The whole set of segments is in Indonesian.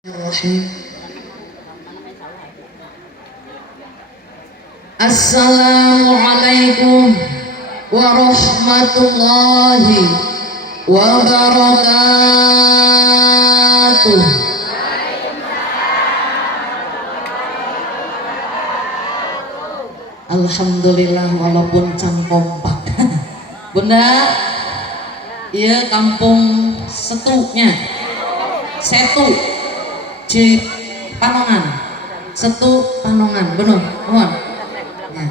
Assalamualaikum warahmatullahi wabarakatuh. Alhamdulillah walaupun can kompak. Bunda, iya kampung Setunya, Setu Ci Panongan, Setu Panongan, bener, mohon. Ya.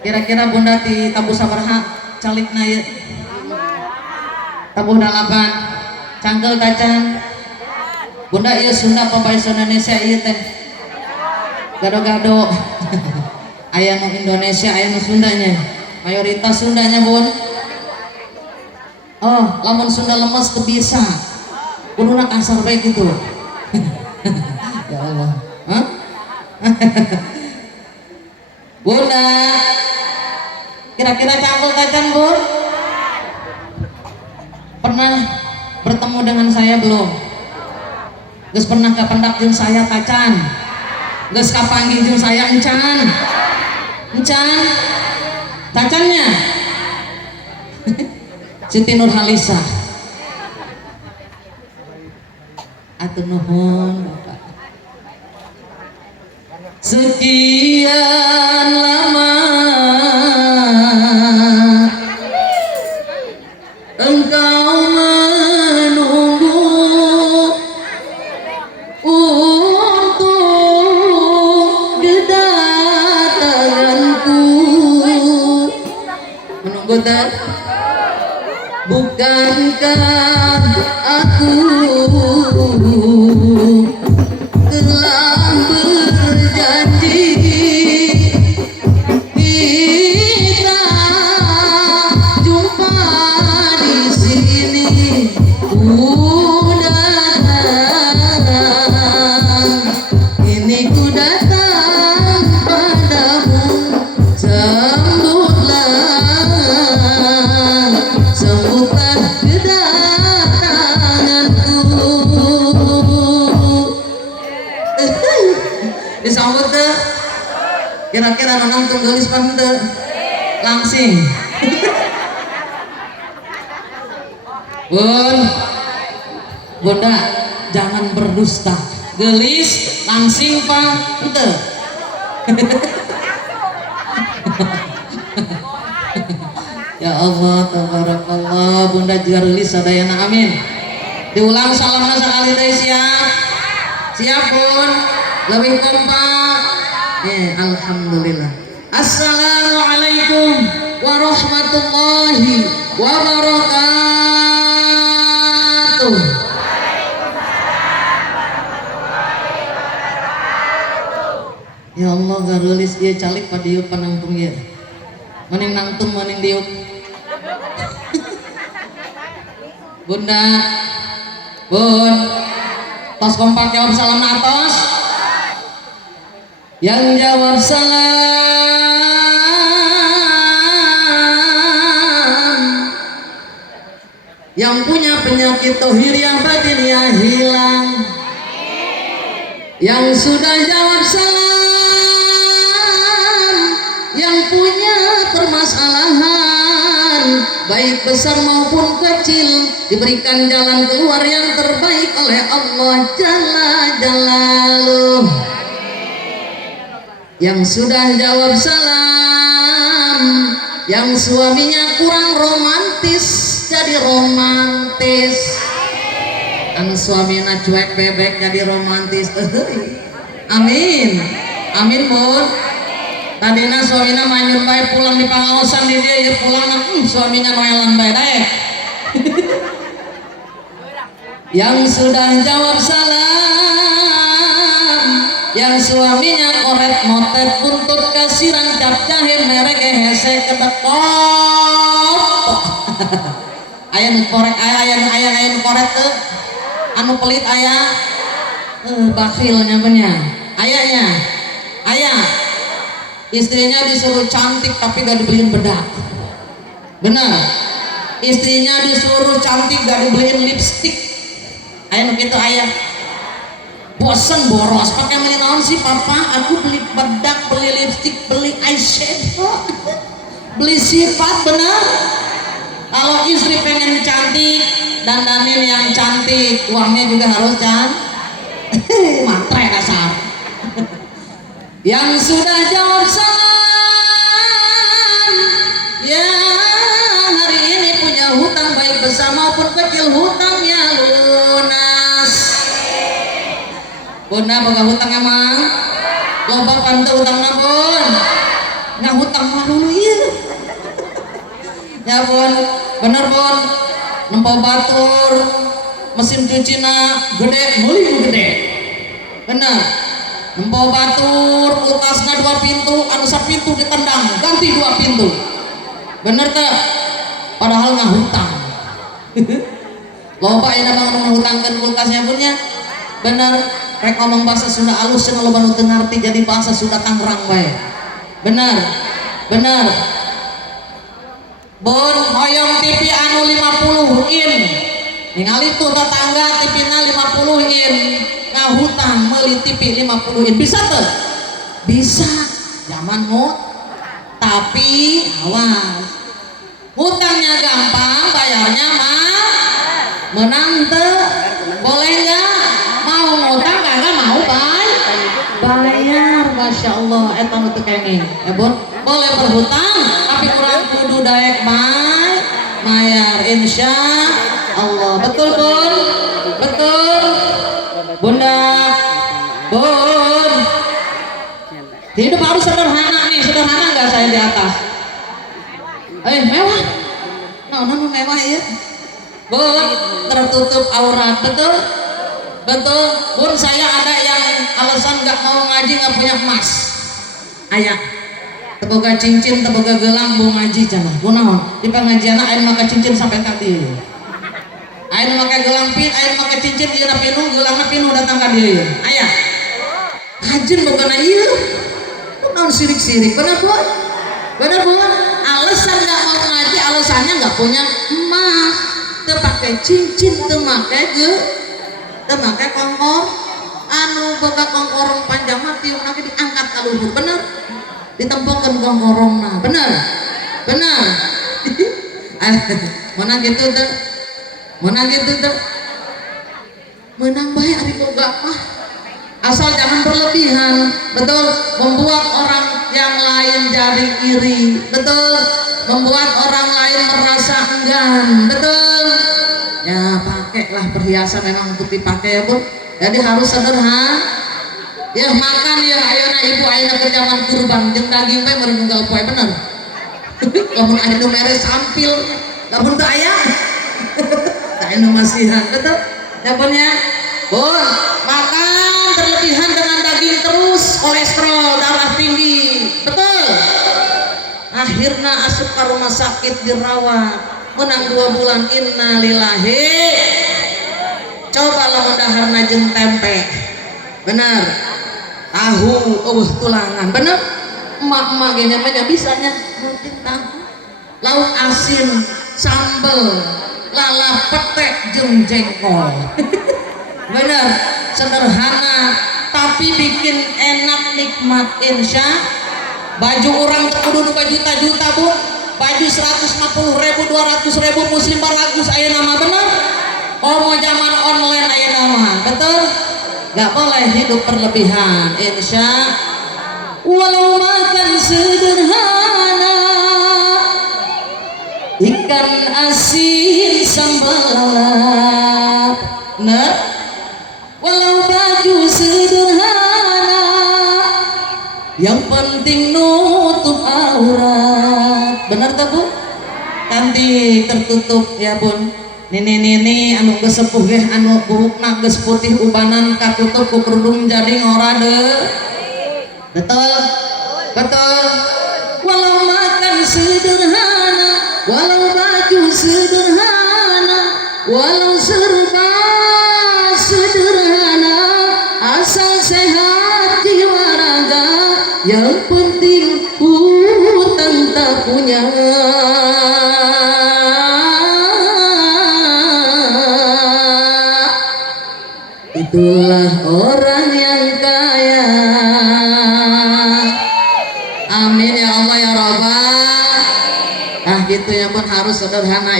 Kira-kira Bunda di tabu sabaraha calik na ieu? Tabuh dalapan, cangkel tacan. Bunda ieu Sunda apa bahasa Indonesia ieu teh? Gado-gado. Aya nu Indonesia, aya nu Sundanya. Mayoritas Sundanya, Bun. Oh, lamun Sunda lemes teu bisa. Kuduna kasar bae gitu. Ya Allah. Hah? Bunda, kira-kira cangkel tacan, Bun? Pernah bertemu dengan saya belum? Geus pernah ka pendak jeung saya tacan? Geus kapanggih jeung saya encan? Encan? Tacannya? Siti Nurhalisa. Atur nuhun Bapak. Sekian lama engkau menunggu untuk kedatanganku. Menunggu tak? Bukankah aku telah berjanji kita jumpa di sini? Ku datang, ini ku datang padamu, sambutlah kedatanganku. Disambut teu? Kira-kira nonton gelis pan teu? Langsing. Bunda, jangan berdusta. Gelis langsing pan teu? Ya Allah, tabarakallah. Bunda gelis sadayana, amin. Diulang salamna sakali teh, siap? Siap, Bun? Lebih kompak. Alhamdulillah. Assalamualaikum warahmatullahi wabarakatuh. Ya Allah, garulis dia calik pada diuk panangtung ya. Maning nangtung maning diuk. Bunda, Bun, tos kompak jawab salam atos. Yang jawab salam, yang punya penyakit tohiriyah batiniyah hilang. Yang sudah jawab salam, yang punya permasalahan baik besar maupun kecil, diberikan jalan keluar yang terbaik oleh Allah Jalla Jalaluh. Yang sudah jawab salam, yang suaminya kurang romantis jadi romantis, anu suamina cuek bebek jadi romantis. Amin, amin, Bun. Tadina suamina manyur bae pulang di pangaosan di dia ya pulang suaminya noelan bae dae. Yang sudah jawab salam, yang suaminya koret motet buntut kasiran cap jahe merek hese kedekop. Aya nu korek aya nu koret teu anu pelit aya bakhilnya bener ayahnya ayah istrinya disuruh cantik tapi gak dibeliin bedak. Benar, istrinya disuruh cantik gak dibeliin lipstik. Ayah begitu ayah bosen boros pakai beli naon sih papa, aku beli bedak, beli lipstick, beli eyeshadow, beli sifat. Bener, kalau istri pengen cantik dandanin yang cantik, uangnya juga harus cantik. Matre dasar. Yang sudah jawab salam ya hari ini punya hutang baik besar maupun kecil, hutangnya lunas. Bunda boga hutang emang loba pantau hutang nabun nggak hutang mah dulu iya ya bun, bener bun, nempo batur mesin cuci na gede muli gede bener, nempo batur kulkasna 2 pintu anu pintu ditendang ganti 2 pintu bener teh, padahal nggak hutang. Loba ini memang menghutangkan kulkasnya punya bener, rek ngomong bahasa Sunda alus cenah loba nu teu ngarti jadi bahasa Sunda Tangerang bae. Bener, bener. Bon hoyong TV anu 50 in. Ningali tuh tetangga TV-na 50 in. Ngahutang meuli TV 50 in. Bisa tuh? Bisa. Zaman mut. Tapi awas. Hutangnya gampang, bayarnya mah menang teu. Boleh enggak? Mau ngutang kagak mau bayar. Masya Allah eta nu teu kenging ya bun, boleh berhutang tapi kurang kudu daek mayar insya Allah. Betul bun, betul bunda bun. Hidup harus sederhana nih, sederhana nggak saya di atas mewah nah mewah ya bun, tertutup aurat. Betul betul bun. Saya ada yang alasan nggak mau ngaji nggak punya emas ayah teboga cincin teboga gelang mau ngaji cenah kunaon di pengajian ayeuna make cincin sampai ka dieu, ayeuna make gelang pin, ayeuna make cincin ieu pinu gelangna pinu datang ka dieu ayah hajin bogana ieu kunaon sirik-sirik. Bener bun, bener bun. Alasan nggak mau ngaji alasannya nggak punya emas, teu pake cincin, teu make temakai kongkor anu boga kongkorong panjang mah tiung lagi diangkat ka luhur. Bener, ditempelkeun kongkorongna. Bener, bener. Mana gitu tuh, mana gitu tuh, menang bae ari boga mah asal jangan berlebihan. Betul, membuat orang yang lain jadi iri. Betul, membuat orang lain merasa enggan. Betul ya, pakailah perhiasan memang untuk dipakai ya bun, jadi harus sederhana ya. Makan ya ayeuna ibu ayeuna ke zaman kurban jeung daging bae meureun unggal poe. Bener. Lamun aya nu mere sampil lamun teu aya tah anu masihan. Betul ya bun ya bun. Makan berlebihan dengan daging terus kolesterol darah tinggi. Betul, akhirnya asup ke rumah sakit dirawat menang 2 bulan. Innalillahi. Coba lamun daharna jeung tempe. Bener, tahu tulangan. Bener, emak-emak ge nya bisanya mungkin tahu, lauk asin, sambel, lalap petek jeung jengkol. Bener, sederhana tapi bikin enak nikmat insya. Baju orang kudu nu juta-juta bu, baju 150.000 200.000 muslim baragus aya nama. Bener, mau zaman online aya nama. Betul, gak boleh hidup berlebihan insya. Walau makan sederhana, ikan asin sambal lalap, nah, walau baju sederhana yang penting nutup aurat. Benar tak bu? Cantik tertutup ya bun. Nini anu geus sepuh ge anu buhukna geus putih ubanan katutup ku kerudung jadi ngorade. Betul, betul. Walau makan sederhana, walau baju sederhana, walau serba sederhana, asal sehat jiwa raga, yang penting hutang tak punya. Itulah orang yang kaya. Amin ya Allah ya Rabbal. Ah gitu ya pun harus sederhana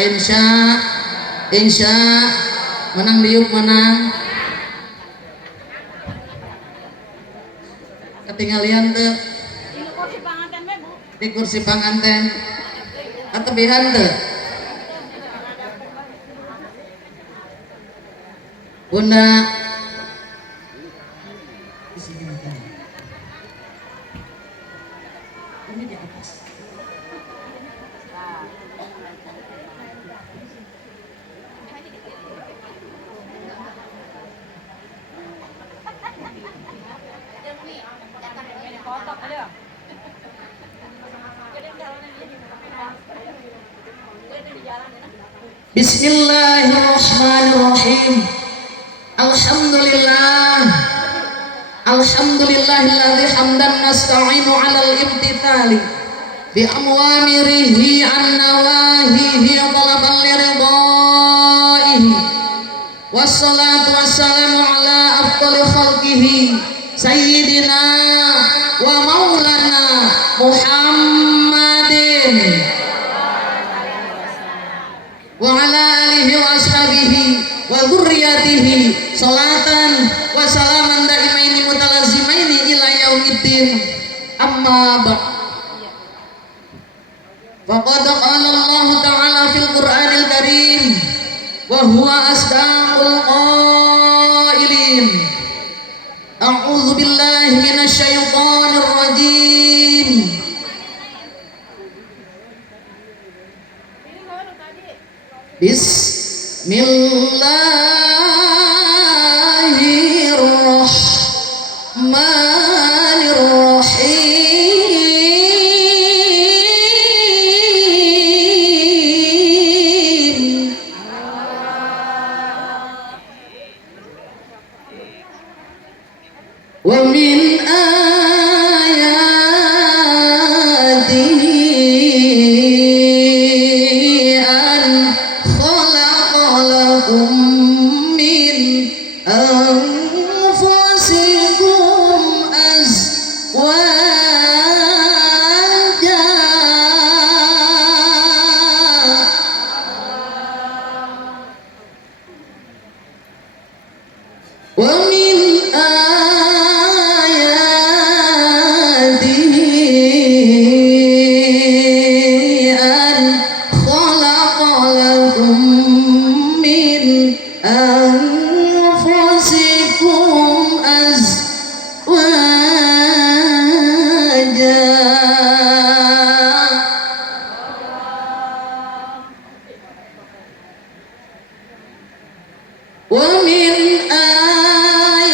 insya menang diuk menang. Ketinggalan tuh di kursi panganten ketebihan tuh Bunda ini di atas. Bismillahirrahmanirrahim. Alhamdulillah. Alhamdulillahilladzi hamdan nasta'inu 'alal imtithali bi amwamirihi an nawahihi talaban liridaihi. Wassalatu wassalamu ala afdali khalqihi sayyidina wa maulana Muhammadin wa ala alihi wa ashabihi wa dzurriyyatihi salatan wa salaman daimaini mutalazimaini ila yaumiddin. Amma ba'd. Faqad qala Allah ta'ala fil Qur'anil Karim wa huwa asdaqul qailin. A'udzu billahi minasy syaithanir rajim. Bismillahirrahmanirrahim. Wa min ayatihi an khalaqa lakum min anfusikum azwaja wa min ayatihi an khalaqa lakum min anfusikum azwaja wa min ayatihi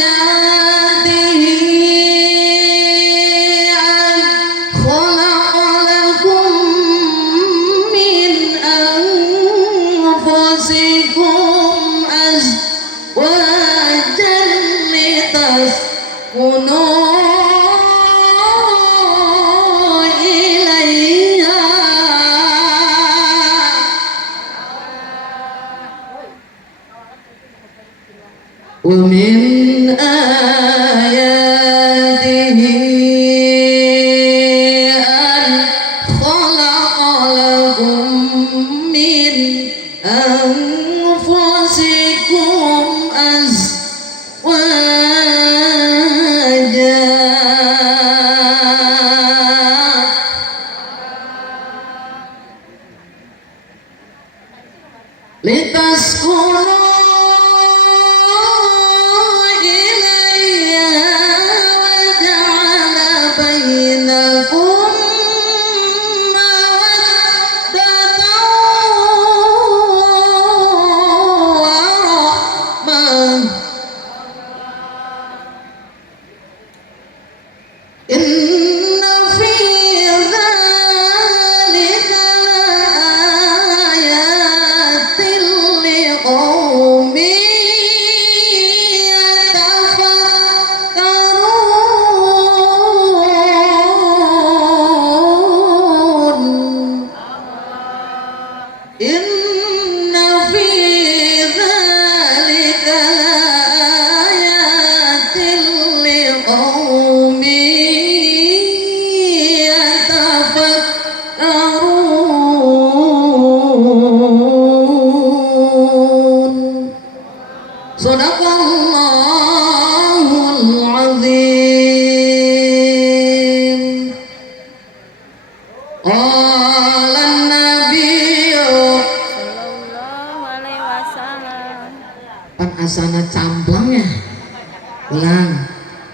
an khalaqa lakum min anfusikum azwajan litaskunu ilaiha wa min ayatihi an khalaqa lakum min anfusikum azwaja litaskunu ilaiha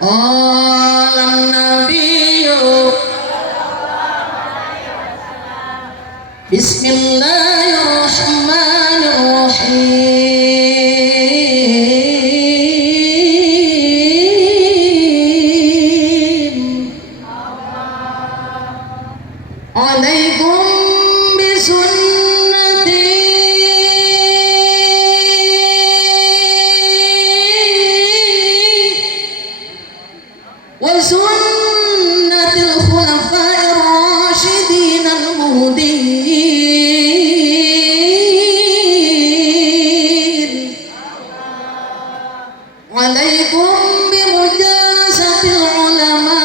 Qalan nabiyyu Bismillahirrahmanirrahim. Alaikum bisunnati wa sunnatil khulafa'ir rasyidin al-muhdiyyin. Alaikum bimujazatil ulama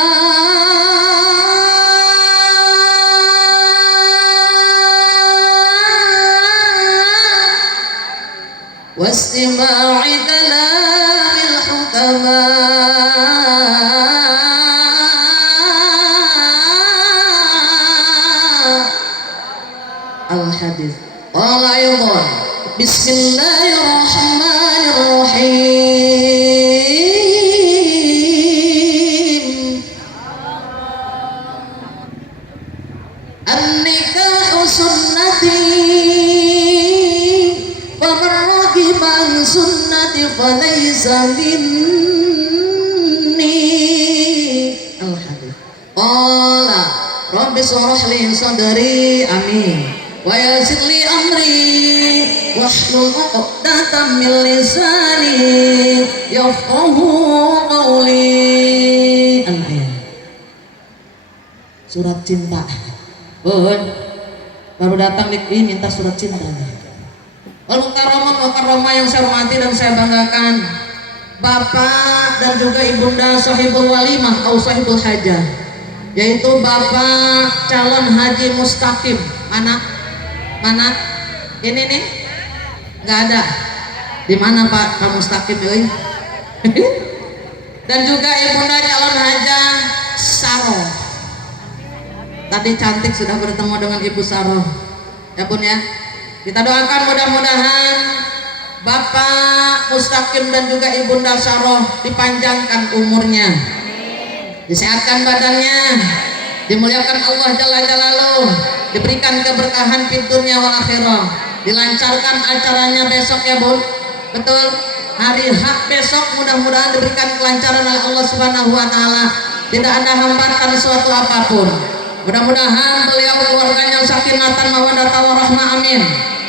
واستماع كلام الحكماء. الحديث قال أيضا بسم الله الرحمن الرحيم. النكاح سنتي man sunnati falaysa minni. Al-hadits. Qala rabbi shrah li sadri amin wa yassir li amri wahlul 'uqdatam min lisani yafqahu qawli. Al-ayat. Surat cinta. Bun, baru datang ini minta surat cinta. Al-Mukarramah yang saya hormati dan saya banggakan, Bapak dan juga Ibunda Sahibul Walimah atau Sahibul Hajah, yaitu Bapak calon haji Mustaqim. Mana? Ini nih? Nggak ada. Di mana Pak Mustaqim ini? Dan juga Ibunda calon hajah Saroh. Tadi cantik sudah bertemu dengan Ibu Saroh. Ya Bun ya. Kita doakan mudah-mudahan Bapak Mustaqim dan juga Ibunda Saroh dipanjangkan umurnya, disehatkan badannya, dimuliakan Allah Jalla Jalaluh, diberikan keberkahan di dunia wal akhirah, dilancarkan acaranya besok ya Bun. Betul, hari hak besok mudah-mudahan diberikan kelancaran oleh Allah Subhanahu wa Ta'ala, tidak ada hambatan suatu apapun. Mudah-mudahan beliau keluarganya sakinatan mawaddah warahmah, amin.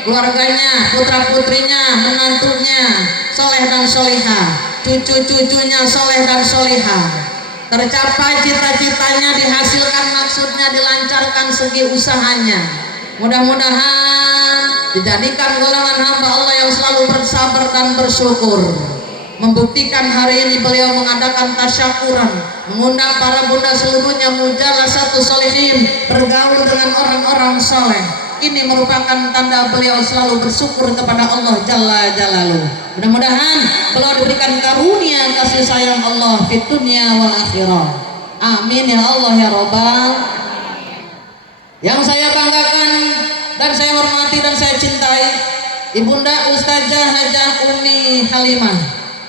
Keluarganya, putra-putrinya, menantunya soleh dan solihah, cucu-cucunya soleh dan solihah, tercapai cita-citanya, dihasilkan maksudnya, dilancarkan segi usahanya. Mudah-mudahan dijadikan golongan hamba Allah yang selalu bersabar dan bersyukur. Membuktikan hari ini beliau mengadakan tasyakuran, mengundang para bunda seluruhnya mujalasatu sholihin, bergaul dengan orang-orang soleh. Ini merupakan tanda beliau selalu bersyukur kepada Allah Jalla Jalaluh. Mudah-mudahan beliau diberikan karunia kasih sayang Allah di dunia wal akhirah. Amin ya Allah ya Rabbal. Yang saya banggakan dan saya hormati dan saya cintai, Ibunda Ustazah Hajah Umi Halimah.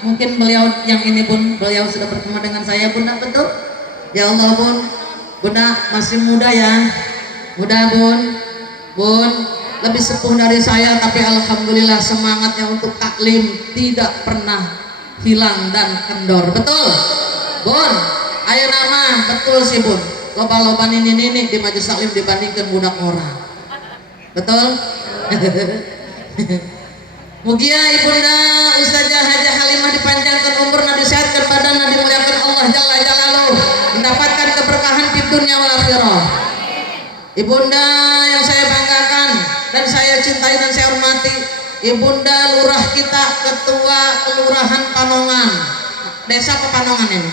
Mungkin beliau yang ini Bun, beliau sudah bertemu dengan saya Bunda, betul? Ya Allah Bun, Bunda masih muda ya, muda Bun, lebih sepuh dari saya, tapi alhamdulillah semangatnya untuk taklim tidak pernah hilang dan kendor. Betul Bun? Ayo nama, betul sih Bun, loba-loba ini di majelis taklim dibandingkan budak orang. Betul? Mugia Ibunda Ustazah Hajah Halimah dipanjangkan umurna, disehatkan badanna, dimuliakan Allah Jalla Jalaluh, mendapatkan keberkahan di dunia wal akhirah. Ibunda yang saya banggakan dan saya cintai dan saya hormati, Ibunda Lurah kita, Ketua Kelurahan Panongan, Desa apa Panongan ini?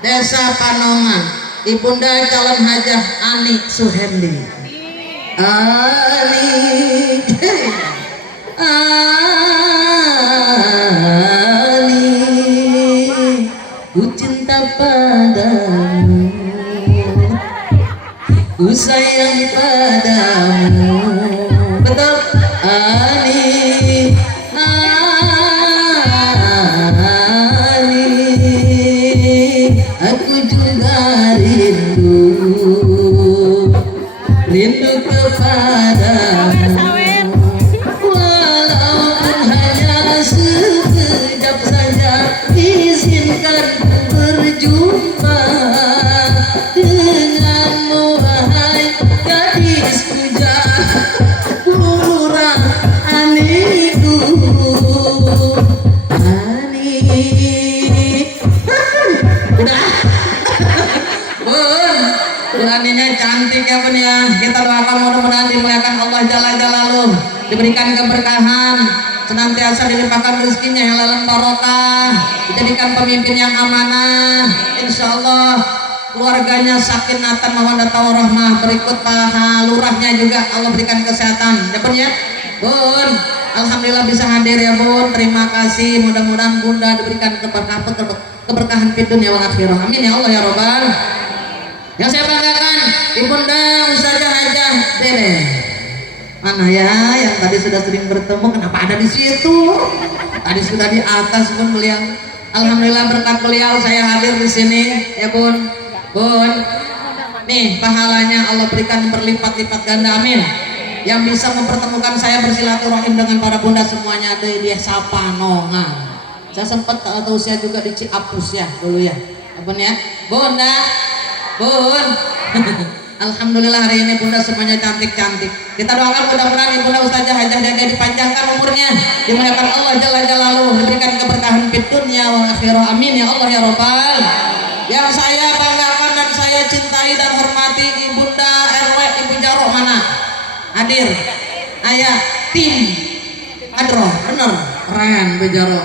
Desa Panongan, Ibunda calon hajah Ani Suhendi. Ani ku cinta padamu, ku sayang padamu. Betul? Ani udah bun bulannya cantik ya bun ya. Kita doakan mudah-mudahan dimuliakan Allah Jalla Jalaluh, diberikan keberkahan, senantiasa dilimpahkan rezekinya yang halal barokah, dijadikan pemimpin yang amanah, insya Allah keluarganya sakinatan mawaddah warahmah. Berikut paha lurahnya juga Allah berikan kesehatan ya bun ya. Bun, alhamdulillah bisa hadir ya bun, terima kasih. Mudah-mudahan bunda diberikan keberkahan di dunia wal akhirah, amin ya Allah ya robbal. Yang saya banggakan ibunda Ustazah Hajah Dede. Mana ya yang tadi sudah sering bertemu, kenapa ada di situ? Tadi sudah di atas bun beliau. Alhamdulillah berkat beliau saya hadir di sini ya bun. Bun, nih pahalanya Allah berikan berlipat-lipat ganda, amin. Yang bisa mempertemukan saya bersilaturahim dengan para bunda semuanya ada di Sapanongan. Saya sempat atau usia juga di Ciapus ya dulu ya, bun ya. Bunda, bun. Alhamdulillah hari ini bunda semuanya cantik-cantik. Kita doakan mudah-mudahan ibunda Ustazah Hajah Dede dipanjangkan umurnya, dimuliakan Allah Jalla Jalaluh, diberikan keberkahan di dunia wal akhirah, amin ya Allah ya robbal. Yang saya banggakan dan saya cintai dan hormati ibunda RW Ibu Jarok mana? Hadir. Ayah tim Adro, bener keren Bejaro.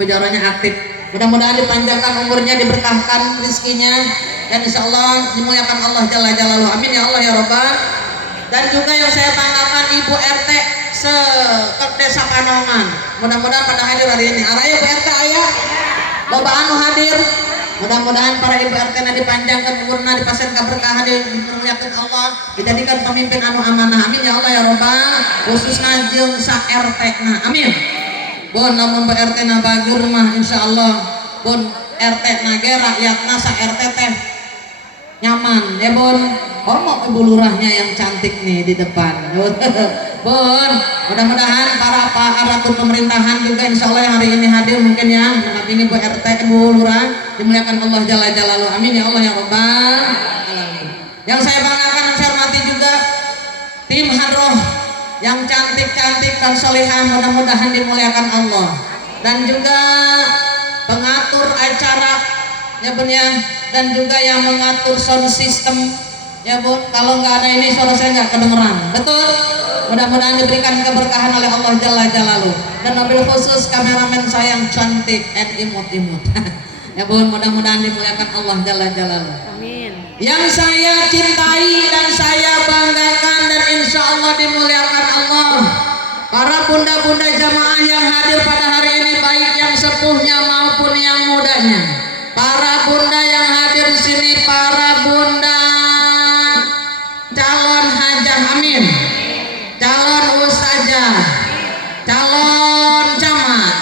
Bejaronya aktif. Mudah-mudahan dipanjangkan umurnya, diberkahkan rezekinya, dan insya Allah dimuliakan Allah Jalla Jalaluh, amin ya Allah ya robbal. Dan juga yang saya banggakan Ibu RT se-Desa Panongan. Mudah-mudahan pada hadir hari ini. Araya Bu RT ayah, Bapak Anu hadir. Mudah-mudahan para ibu RT dipanjangkan umurna, dipasang keberkahan, dimuliakan Allah, dijadikan pemimpin anu amanah, amin ya Allah ya robbal. Khususnya jeung sa RT na, amin. Bun namun Pak RT na bager mah insyaallah bun RT na ge rakyatna sa RT teh nyaman ya bun. Ngomong ibu lurahnya yang cantik nih di depan. Bun, mudah-mudahan para aparatur pemerintahan juga insya Allah yang hari ini hadir mungkin ya mendampingi Bu RT, Bu Lurah, dimuliakan Allah Jalla Jalaluh, amin ya Allah ya robbal alamin. Yang saya banggakan dan saya hormati juga tim Hadroh yang cantik-cantik dan solihah, mudah-mudahan dimuliakan Allah. Dan juga pengatur acara ya bun ya, dan juga yang mengatur sound system ya bun. Kalau nggak ada ini suara saya nggak kedengeran, betul. Mudah-mudahan diberikan keberkahan oleh Allah Jalla Jalaluh. Dan mobil khusus kameramen saya yang cantik and imut-imut. Ya bun, mudah-mudahan dimuliakan Allah Jalla Jalaluh, amin. Yang saya cintai dan saya banggakan dan insya Allah dimuliakan Allah, para bunda-bunda jamaah yang hadir pada hari ini, baik yang sepuhnya maupun yang mudanya. Para bunda yang hadir di sini, para bunda calon hajah, amin, calon ustazah, calon camat,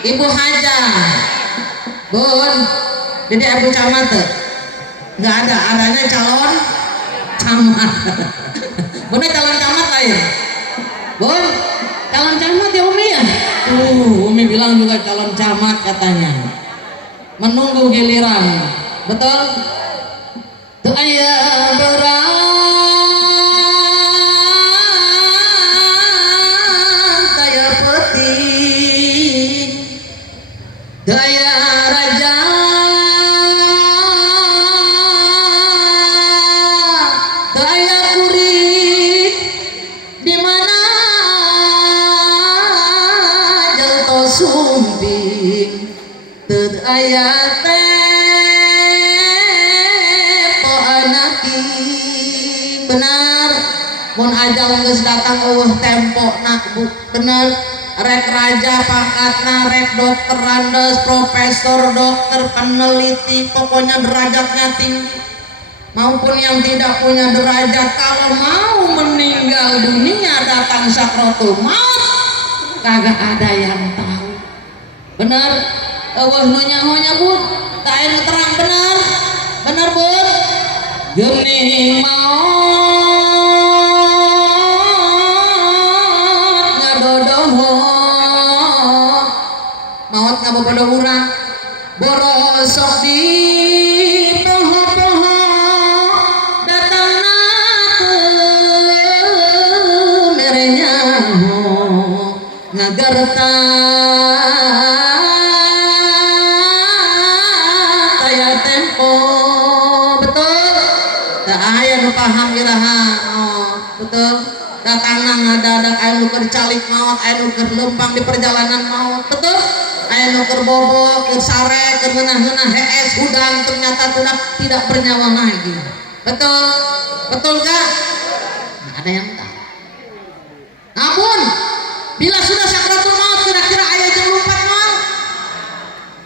ibu hajah, bun, jadi ibu camat tuh nggak ada, adanya calon camat. Bunda calon camat lah ya, bun, calon camat ya Umi ya. Umi bilang juga calon camat katanya, menunggu giliran, betul. Doa ya berat daya raja daya kurik di mana jalto sumbing teu aya tepo anaki benar mun ajal geus datang eueuh tempona Bu, bener. Rek raja pangkatna, rek dokter randes, profesor, dokter, peneliti, pokoknya derajatnya tinggi. Maupun yang tidak punya derajat, kalau mau meninggal dunia datang sakratul maut, kagak ada yang tahu. Bener? Eueuh nu nyahonya Bu, tak anu terang bener. Bener Bu? Geuning maut ngabobodo urang borosok di poho-poho datangna teu merenya ngagarta taya paham iraha. Oh betul, datangan ada aya nu keur calik maut, aya nu keur lempang di perjalanan maut, betul, aya nu keur bobok, keur sare, keur ngeunah-ngeunah hees udang ternyata tidak bernyawa lagi, betul, betul kah? Nah, ada yang tahu. Namun bila sudah sakaratul maut kira-kira aya jam 4 maut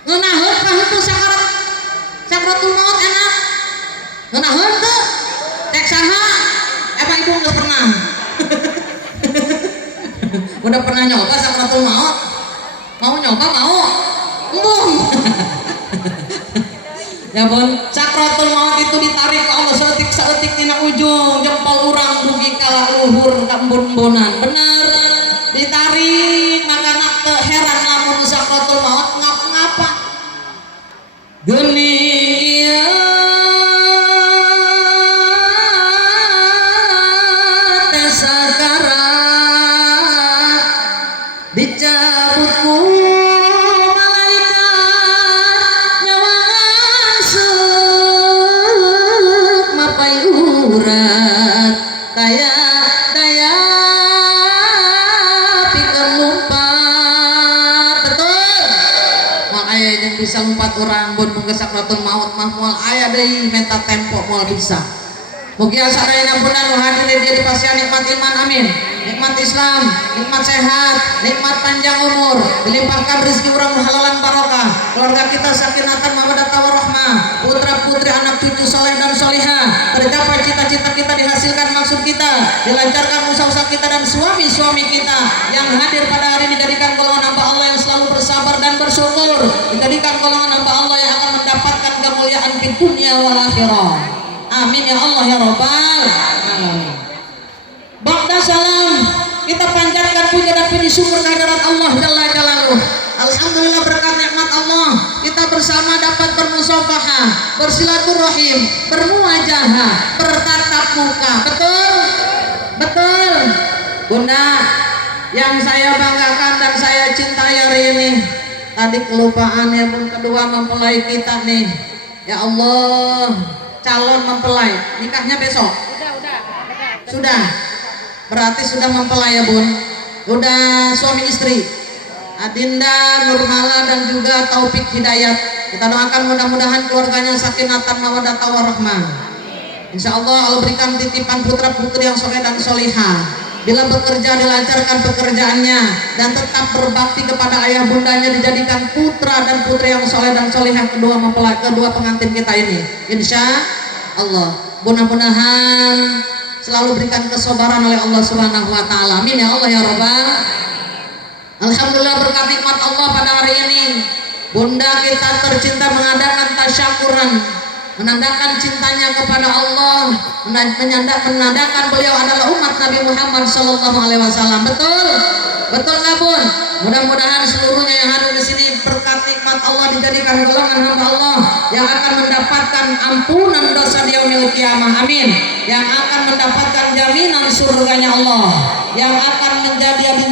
ngeunaheun ka henteu sakaratul maut enak ngeunaheun teu cek saha emang ibu nggak pernah udah pernah nyoba sakaratul maut mau nyoba mau embung ya pun sakaratul maut itu ditarik ke Allah seetik tina ujung jempol urang dugi kala luhur ka embun-embunan bener ditarik maka nak heran lamun sakaratul maut ngapa geuning ieu teh sakarat dicabut ku malaikat nyawa seuk mapai urat daya bisa 4 orang bun menggesakaratul maut mah moal aya deui menta tempo moal bisa mugi sadayana benar hadir dia dipasihan nikmat iman amin nikmat Islam nikmat sehat nikmat panjang umur dilimpahkan rezeki urang halalan barokah keluarga kita sakinatan mawaddah warahmah putra putri anak cucu saleh dan salihah tercapai cita-cita kita dihasilkan maksud kita dilancarkan usaha-usaha kita dan suami-suami kita yang hadir pada hari ini dijadikan golongan hamba Allah yang selalu bersabar dan bersyukur dijadikan golongan hamba Allah yang akan mendapatkan kemuliaan di dunia wal akhirah amin ya Allah ya rabbal alamin. Ba'da salam kita panjatkan puja dan puji syukur kehadirat Allah jalla jalaluh. Alhamdulillah berkat nikmat Allah kita bersama dapat bermusafahah, bersilaturahim, bermuajahah, bertatap muka. Betul? Betul. Bunda, yang saya banggakan dan saya cintai hari ini tadi kelupaan ya pun kedua mempelai kita nih. Ya Allah, calon mempelai nikahnya besok. Sudah. Berarti sudah mempelai ya bun, udah suami istri Adinda, Nurmala dan juga Taufik Hidayat. Kita doakan mudah-mudahan keluarganya sakinatan mawaddah warahmah. Insya Allah Allah berikan titipan putra putri yang soleh dan solihah. Bila bekerja dilancarkan pekerjaannya dan tetap berbakti kepada ayah bundanya dijadikan putra dan putri yang soleh dan solihah kedua pengantin kita ini. Insya Allah mudah-mudahan selalu berikan kesabaran oleh Allah Subhanahu wa taala. Amin ya Allah ya rabbal. Alhamdulillah berkat nikmat Allah pada hari ini bunda kita tercinta mengadakan tasyakuran, menandakan cintanya kepada Allah, menandakan beliau adalah umat Nabi Muhammad sallallahu alaihi wasallam. Betul? Betul enggak, Bun? Mudah-mudahan seluruhnya yang hadir di sini berkat nikmat Allah dijadikan golongan hamba Allah yang akan mendapatkan ampunan dosa di yaumil qiyamah. Amin. Yang akan mendapatkan jaminan surganya Allah, yang akan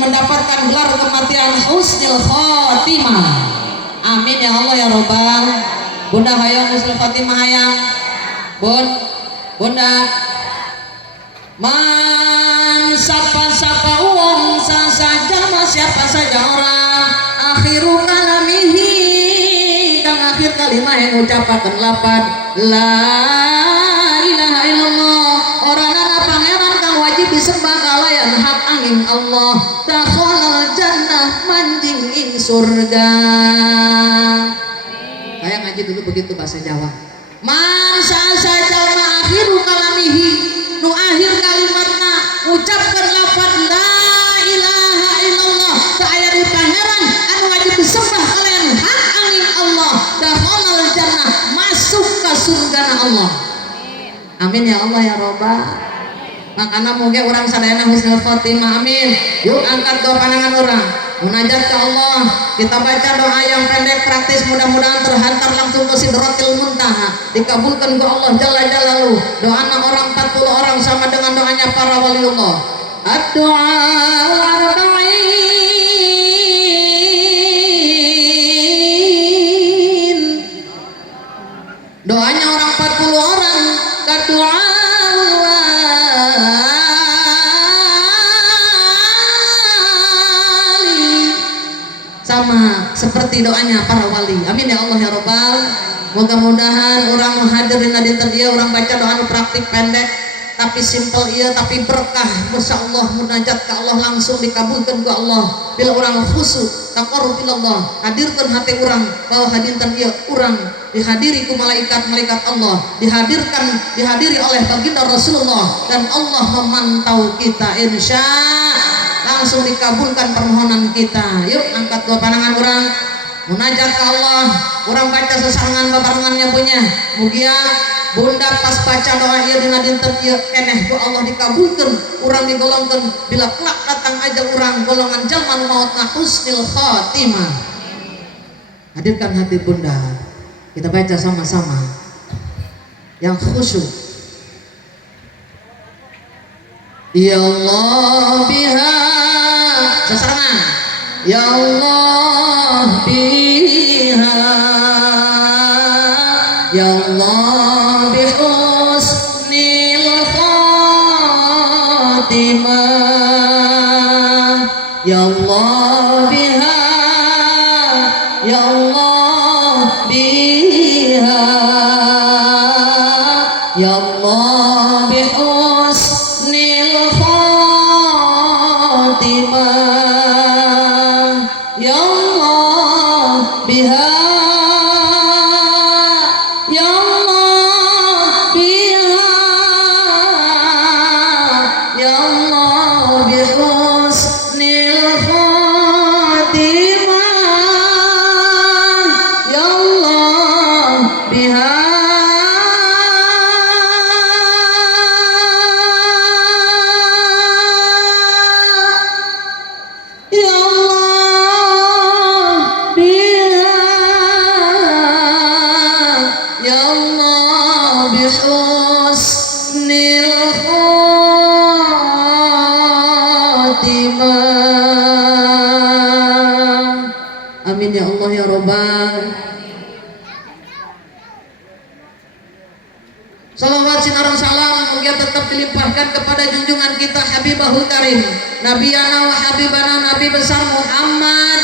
mendapatkan gelar kematian husnul khotimah. Amin ya Allah ya rabbal. Bunda hayang husnul khotimah hayang. Bunda man sapa uang saja mas siapa saja orang akhiru kalamihi kang akhir kalimah yang ucapaken lapan la ilaha illallah orangana pangeran kang wajib disembah kalayan hak angin Allah dakhalal jannah manjing ing surga. Kayak ngaji dulu begitu bahasa Jawa. Man saja akhiru kalamihi nu akhir kalimatna ucapkan lafaz la ilaha illallah kaaya di pangeran anu wajib disembah kalian hak angin Allah dakhalal jannah masuk ke surga Allah. Amin ya Allah ya rabbal. Makana moga urang sadayana husnul khotimah amin. Yuk angkat doa pandangan orang munajat ke Allah, kita baca doa yang pendek praktis mudah-mudahan terhantar langsung ke Sidratil Muntaha, dikabulkan ke Allah Jalla Jalaluh. Doanya orang 40 orang sama dengan doanya para waliullah. Ad-du'a arba'in, doanya orang 40 orang. Doa seperti doanya para wali. Amin ya Allah ya Rabbal. Mudah-mudahan orang hadirin dinten dia orang baca doa praktik pendek tapi simpel iya tapi berkah. Masya Allah munajat ke Allah langsung dikabulkan ke Allah bila orang khusyuk taqarrub ilallah. Hadirkan hati orang bahwa hadirkan dia orang dihadiri ku malaikat-malaikat Allah, dihadiri oleh baginda Rasulullah, dan Allah memantau kita, insya langsung dikabulkan permohonan kita. Yuk angkat dua pandangan orang munajat ke Allah, orang baca sesarangan babarengannya punya mugia bunda pas baca doa ieu dina dinten ieu keneh ku Allah dikabulkan, urang digolongkeun bila kelak datang ajal urang golongan jalma mautna husnul khatimah. Hadirkan hati bunda, kita baca sama-sama yang khusyuk. Ya Allah biha sesarangan, ya Allah biha, ya Allah ya Allah biha, ya Allah biha, ya Allah bihusnil khatimah, ya Allah biha, ya Allah biha, ya Allah bihusnil amin ya Allah ya Rabbal. Salawat sinarang salam mugia tetap dilimpahkan kepada junjungan kita Habibahul Karim Nabiyana wa Habibana Nabi besar Muhammad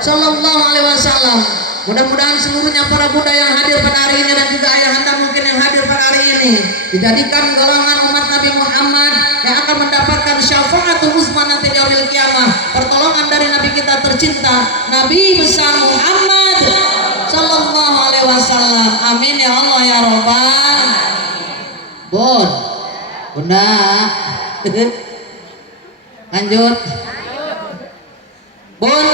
Sallallahu Alaihi Wasallam. Mudah-mudahan seluruhnya para Buddha yang hadir pada hari ini dan juga ayahanda mungkin yang hadir pada hari ini dijadikan golongan umat Nabi Muhammad yang akan mendapatkan syafaatul uzma nanti di yaumil kiamah, pertolongan dari Nabi kita tercinta Nabi besar Muhammad Sallallahu Alaihi Wasallam. Amin ya Allah ya Rabbal. Bun, Bunda, lanjut. Bun,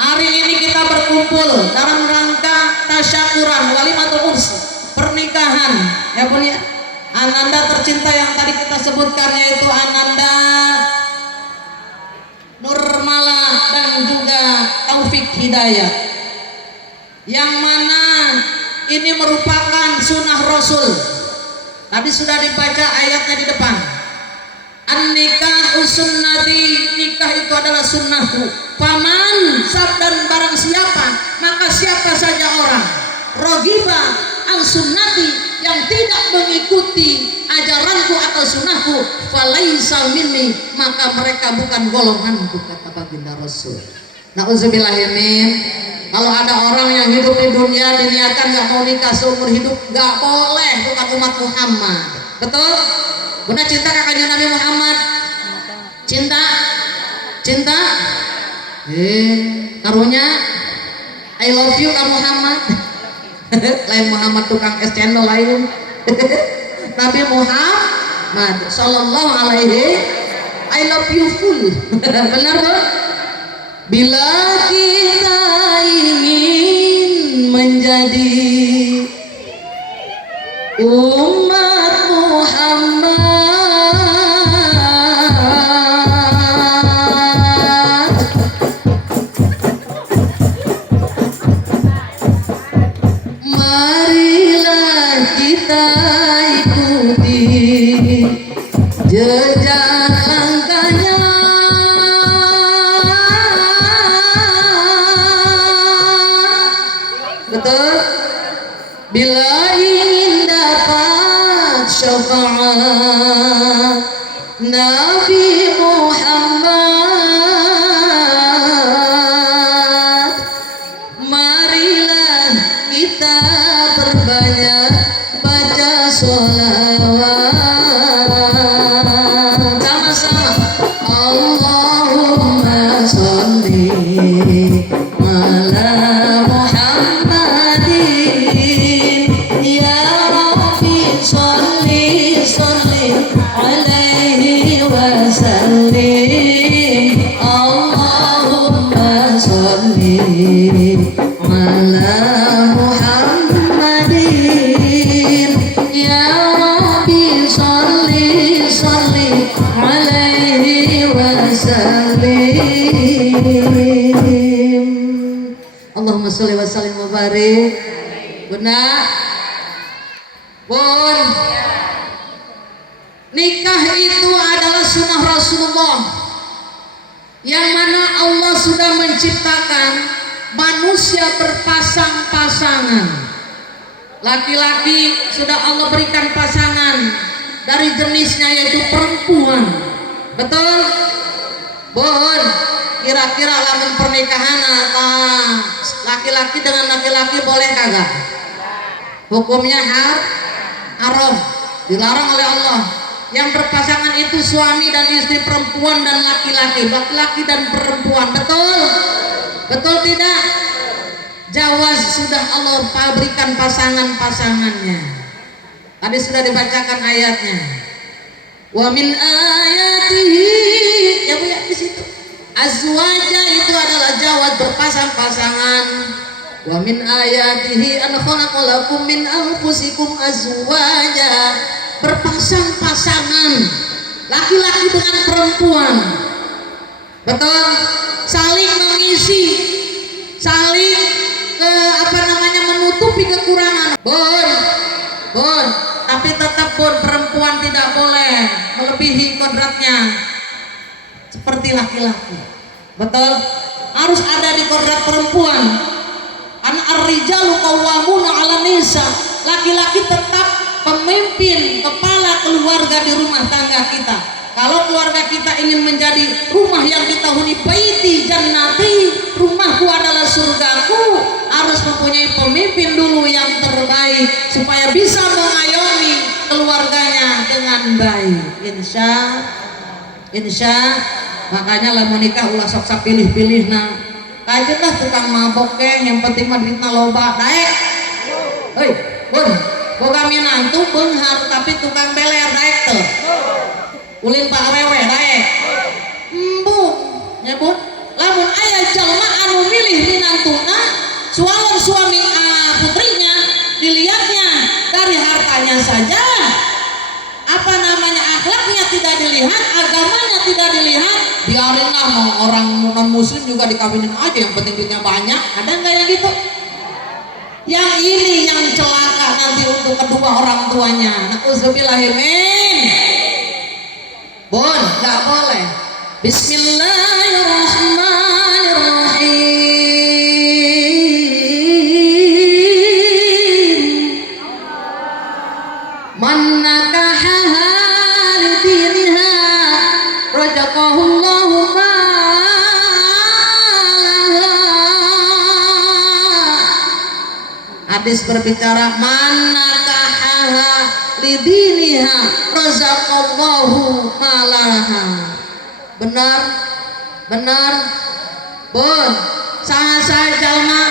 hari ini kita berkumpul dalam rangka tasyakuran walimatul urs, pernikahan ya Bun ya. Ananda tercinta yang tadi kita sebutkan yaitu Ananda Nurmala dan juga Taufik Hidayat, yang mana ini merupakan sunnah Rasul. Tadi sudah dibaca ayatnya di depan. An-nikahu sunnati, nikah itu adalah sunnahku. Paman sabdan barang siapa, maka siapa saja orang rogiba al-sunnati, yang tidak mengikuti ajaranku atau sunnahku, falaisa minni, maka mereka bukan golonganku, kata baginda Rasul. Nauzubillahimin. Kalau ada orang yang hidup di dunia diniatkan gak mau nikah seumur hidup, gak boleh, bukan umat Muhammad. Betul? Bunda cinta kakaknya Nabi Muhammad? Cinta? Cinta? Karunya I love you Kak Muhammad. Lain Muhammad tukang es cendol lain. Nabi Muhammad Sallallahu Alaihi I love you full. Benar Bro? Bila kita ingin menjadi umat Muhammad, marilah kita ikuti jejak langkahnya. Betul? Bila ingin dapat syafaat Nabi Muhammad, perbanyak baca sholawat. Sama-sama. Allahumma sholli ala Muhammadin ya Rabbi sholli alaihi wasallim. Allahumma sholli ala Muhammadin ya Rabbi sholli alaihi wasallim. Allahumma sholli wa sallim wa barik. Bunda, Bun, nikah itu adalah sunnah Rasulullah yang mana Allah sudah menciptakan manusia berpasang-pasangan. Laki-laki sudah Allah berikan pasangan dari jenisnya yaitu perempuan. Betul? Bon, kira-kira lamun pernikahan laki-laki dengan laki-laki boleh kagak? Hukumnya haram, dilarang oleh Allah. Yang berpasangan itu suami dan istri, perempuan dan laki-laki, laki-laki dan perempuan. Betul? Betul tidak? Jawaz sudah Allah berikan pasangan-pasangannya. Tadi sudah dibacakan ayatnya. Wa min ayatihi, ya Bu ya di situ. Azwaja itu adalah jawaz berpasang-pasangan. Wa min ayatihi an khalaqalakum min anfusikum azwaja, berpasang-pasangan laki-laki dengan perempuan. Betul? Saling mengisi, saling menutupi kekurangan. Bon, tapi tetap Bon, perempuan tidak boleh melebihi kodratnya seperti laki-laki. Betul? Harus ada di kodrat perempuan. Ar-rijalu qawwamuna 'alan nisa. Laki-laki tetap pemimpin, kepala keluarga di rumah tangga kita. Kalau keluarga kita ingin menjadi rumah yang ditahuni baiti jannati, rumahku adalah surgaku, harus mempunyai pemimpin dulu yang terbaik supaya bisa mengayomi keluarganya dengan baik. Insya makanya lah menikah ulah sok-sok pilih-pilih kajet lah tukang mabok yang penting mah duitna loba daek. Hei Bun, boga minantu beunghar tapi tukang beler daek tuh. Ulin Pak Wewe daek. Embung nyebut lamun aya jalma anu milih minantuna sualon suami putrinya, dilihatnya dari hartanya saja, akhlaknya tidak dilihat, agamanya tidak dilihat, biarinlah mau orang non muslim juga dikawinin aja, yang penting duitnya banyak. Ada nggak yang gitu? Yang ini yang celaka nanti untuk kedua orang tuanya. Nauzubillahimin. Bon, nggak boleh. Bismillahirrahmanirrahim. Man nakaha lidiniha razaqahullahu malaha. Hadis berbicara man nakaha lidiniha razaqallahu malaha. Benar Bon, saha jalma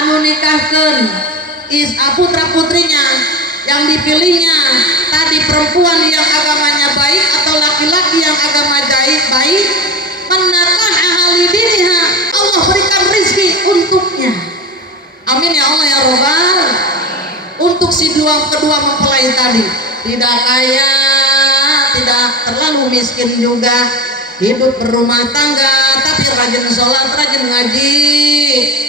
anu nikahkeun putra putrinya yang dipilihnya tadi perempuan yang agamanya baik atau laki-laki yang agama baik, menatah ahli diniha, Allah berikan rezeki untuknya. Amin ya Allah ya Robbal. Untuk si kedua mempelai tadi tidak kaya, tidak terlalu miskin juga, hidup berumah tangga tapi rajin sholat, rajin ngaji,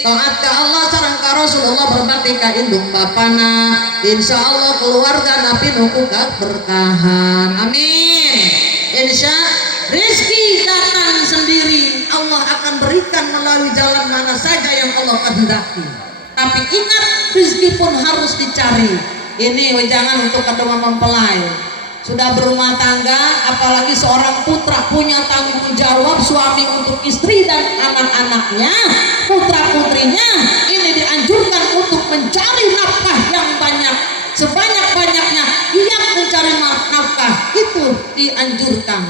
taat ke Allah sareng ka Rasulullah, berbakti ka indung bapana, insya Allah keluarga napi nuku berkahan. Amin. Insya rezeki datang sendiri, Allah akan berikan melalui jalan mana saja yang Allah kehendaki. Tapi ingat, rezeki pun harus dicari. Ini jangan untuk kedua mempelai. sudah berumah tangga, apalagi seorang putra punya tanggung jawab suami untuk istri dan anak-anaknya, putra putrinya ini dianjurkan untuk mencari nafkah yang banyak, sebanyak-banyaknya yang mencari nafkah itu dianjurkan.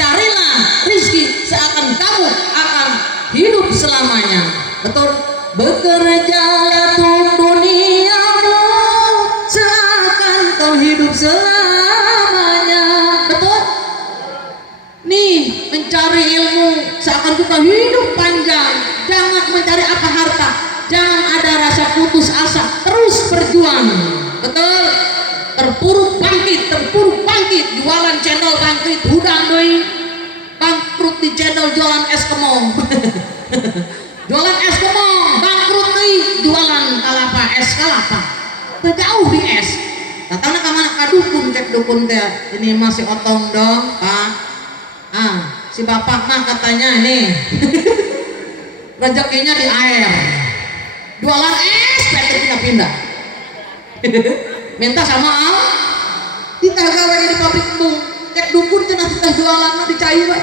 Carilah rizki seakan kamu akan hidup selamanya. Betul? Bekerjalah untuk duniamu seakan kau hidup selamanya. Betul? Nih, mencari ilmu seakan kita hidup panjang. Jangan mencari apa harta, jangan ada rasa putus asa, terus berjuang. Betul? Terpuruk bangkit, jualan cendol bangkit, hudang deui. Bangkrut di cendol, jualan es kemong. Jualan es kemong, bangkrut deui, jualan kalapa, es kalapa. Teu jauh di es. Datangna ka mana? Ka dukun, cek dukun teh. Ini masih otong dong, Pak. Si bapak mah katanya ini rezekinya di air. Jualan es, pindah-pindah. Minta sama Allah kita gawe di pabrik embung, cek dukun cenah kita jualan mah dicai we,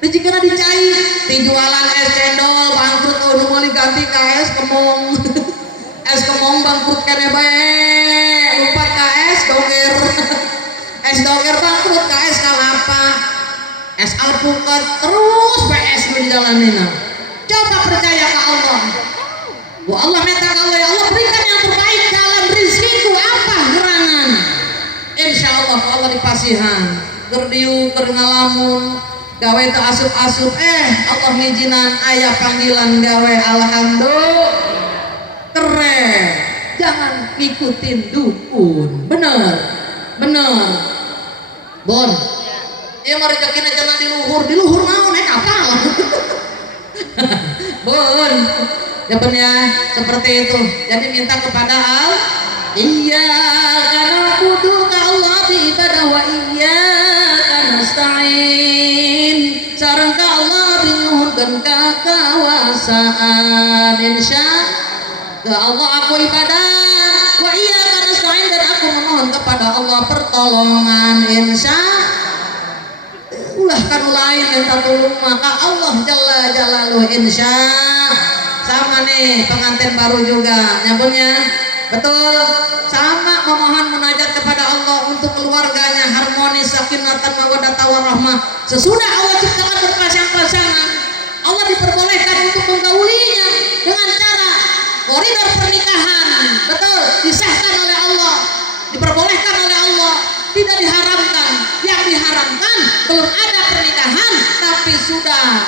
rezekina dicai, dijualan es cendol bangkrut, nu meuli ganti ka es kemong. Es kemong bangkrut kene bae, lompat ka es doger. Es doger bangkrut ka es kalapa, es alpukat, terus bae es nu dijalanina. Coba percaya ke Allah. Wah, Allah minta kalau ya Allah berikan yang terbaik dalam rizkiku, apa gerangan? Insya Allah Allah dipasihan. Gerdiu kerngalamun gawe teu asup-asup, Allah ngijinan aya panggilan gawe, alhamdulillah keren. Jangan ngikutin dukun. Bener Bon, ieu mah rezekina cenah di luhur naon apa? Bon, ya benar seperti itu. Jadi minta kepada Allah, iya karena kudu ka Allah ibadah wa iya karena nasta'in, sareng ka Allah binuhunkeun ka kawasaan. Insya ke Allah aku ibadah wa iya karena nasta'in, dan aku memohon kepada Allah pertolongan. Insya ulah kan lain minta tolong maka Allah jalla jalaluhu. Insya sama nih pengantin baru juga nyambungnya, betul, sama memohon munajat kepada Allah untuk keluarganya harmonis, sakinatan mawaddah warahmah. Sesudah Allah ciptakan berpasang-pasangan, Allah diperbolehkan untuk menggaulinya dengan cara koridor pernikahan. Betul, disahkan oleh Allah, diperbolehkan oleh Allah, tidak diharamkan. Yang diharamkan belum ada pernikahan tapi sudah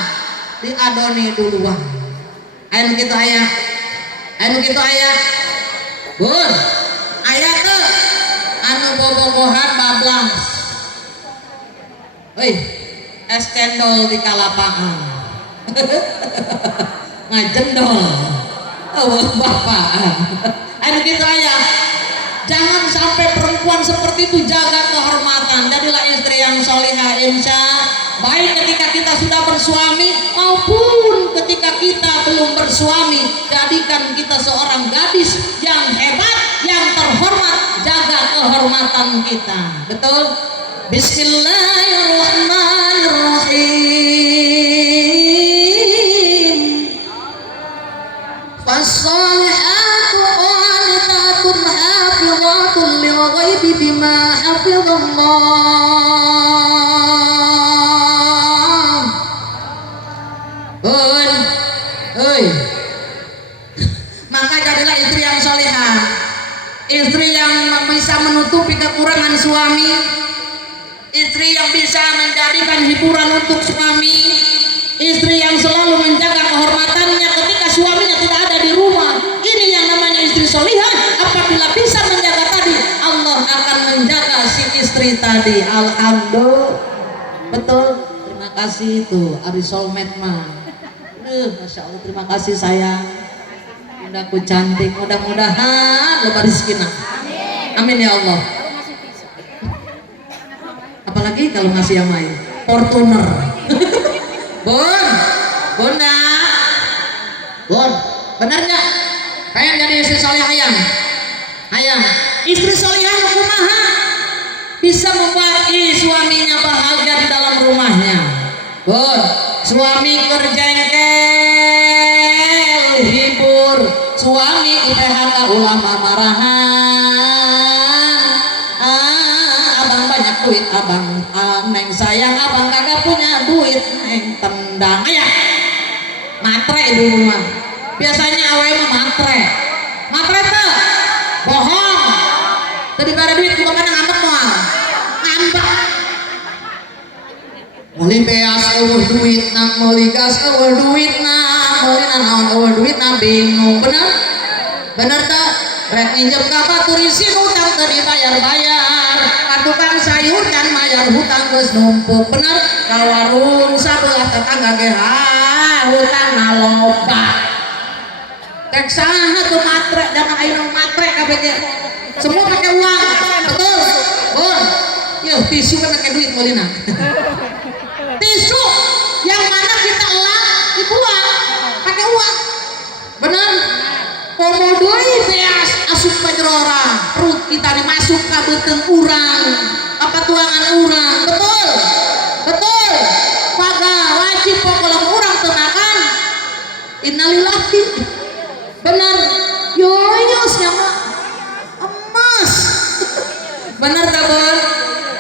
diadoni duluan. Anu kitu aya Bun, aya teu anu bobogohan bablas. Es cendol di kalapaan. Ngajendol. Bapak. Anu kitu aya. Jangan sampai perempuan seperti itu, jaga kehormatan. Jadilah istri yang solihah, insya baik ketika kita sudah bersuami maupun ketika kita belum bersuami. Jadikan kita seorang gadis yang hebat, yang terhormat. Jaga kehormatan kita. Betul? Bismillahirrahmanirrahim. Fassalihatu qanitatun hafizatun lil ghaibi bima hafizallah. Maka jadilah istri yang solehah, istri yang bisa menutupi kekurangan suami, istri yang bisa menjadikan hiburan untuk suami, istri yang selalu menjaga kehormatannya ketika suaminya tidak ada di rumah. Ini yang namanya istri solihah. Apabila bisa menjaga tadi, Allah akan menjaga si istri tadi. Alhamdulillah. Betul. Terima kasih itu Ari Solmed mah. Masya Allah, terima kasih sayang. Bundaku cantik, mudah-mudahan lebar rezekinya. Amin ya Allah. Apalagi kalau ngasih yang lain, Fortuner. Bunda, benar nggak? Pengen jadi istri solihah hayang? Istri solihah kumaha? bisa membuat suaminya bahagia di dalam rumahnya. Bun, suami kerjengkel hibur, suami di PHK ulama marahan. Abang banyak duit, abang neng sayang, abang kagak punya duit, neng tendang. Ayah matre dulu mah, biasanya awalnya matre tuh bohong. Tadi pada duit bukan mana ngambek moal, ngambek. Muli beas eueuh duit nak, muli gas eueuh duit nak, muli naon eueuh duit nak, bingung. Bener tuh. Rek minjem ka batur isin utang teu dibayar-bayar, ka tukang sayur can mayar hutang geus numpuk. Bener, ka warung sabelah tetangga ge hutangna loba. Tek saha tuh matre, jangan ayeuna matre kabeh ge. Semua pakai uang, betul. Bun, yeuh tisu kan pakai duit meulina. Tisu yang mana kita elang dibuang pakai uang. Bener. Komo deui beas asup ka jerora, perut kita dimasuk ka beuteung urang, apa tuangan urang. Betul. Betul. Paga wajib pokoknya urang teu makan. Innalillahi. Bener. Yoyos nya mah emas. Bener dah Bun.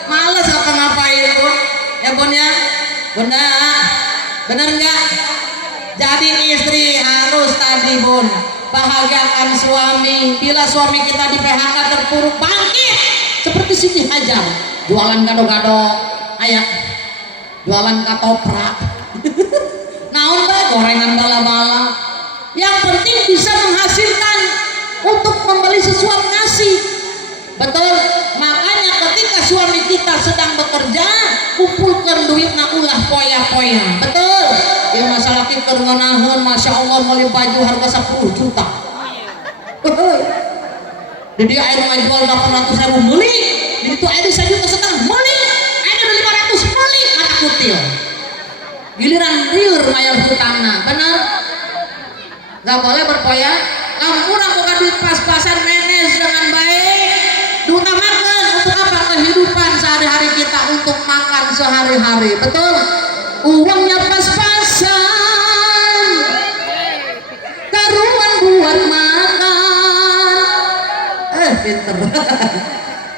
Males apa ngapain Bun? Ya Bun ya. Bunda, bener nggak? Jadi istri harus tadi Bun, bahagiakan suami. Bila suami kita di PHK terpuruk, bangkit seperti Siti Hajar, jualan gado-gado, ayah jualan katoprak. Naon bae gorengan bala-bala. Yang penting bisa menghasilkan untuk membeli sesuatu nasi. Betul. Makanya ketika suami kita sedang bekerja, kumpulkan duit na ulah poya-poya. Betul. Ya masalah kita ngeunahun, masya Allah beli baju harga 10 juta. Jadi air ngajual 800.000 beli, itu air 1,5 juta beli, air 500 beli, mata kutil. Giliran liur mayar hutangna, benar? Gak boleh berpoya. Kamu kurang bukan duit pas-pasan, manage dengan baik. Diutamakan untuk apa? Kehidupan sehari-hari kita, untuk makan sehari-hari. Betul? Uangnya pas-pasan, karuan buat makan. Pinter.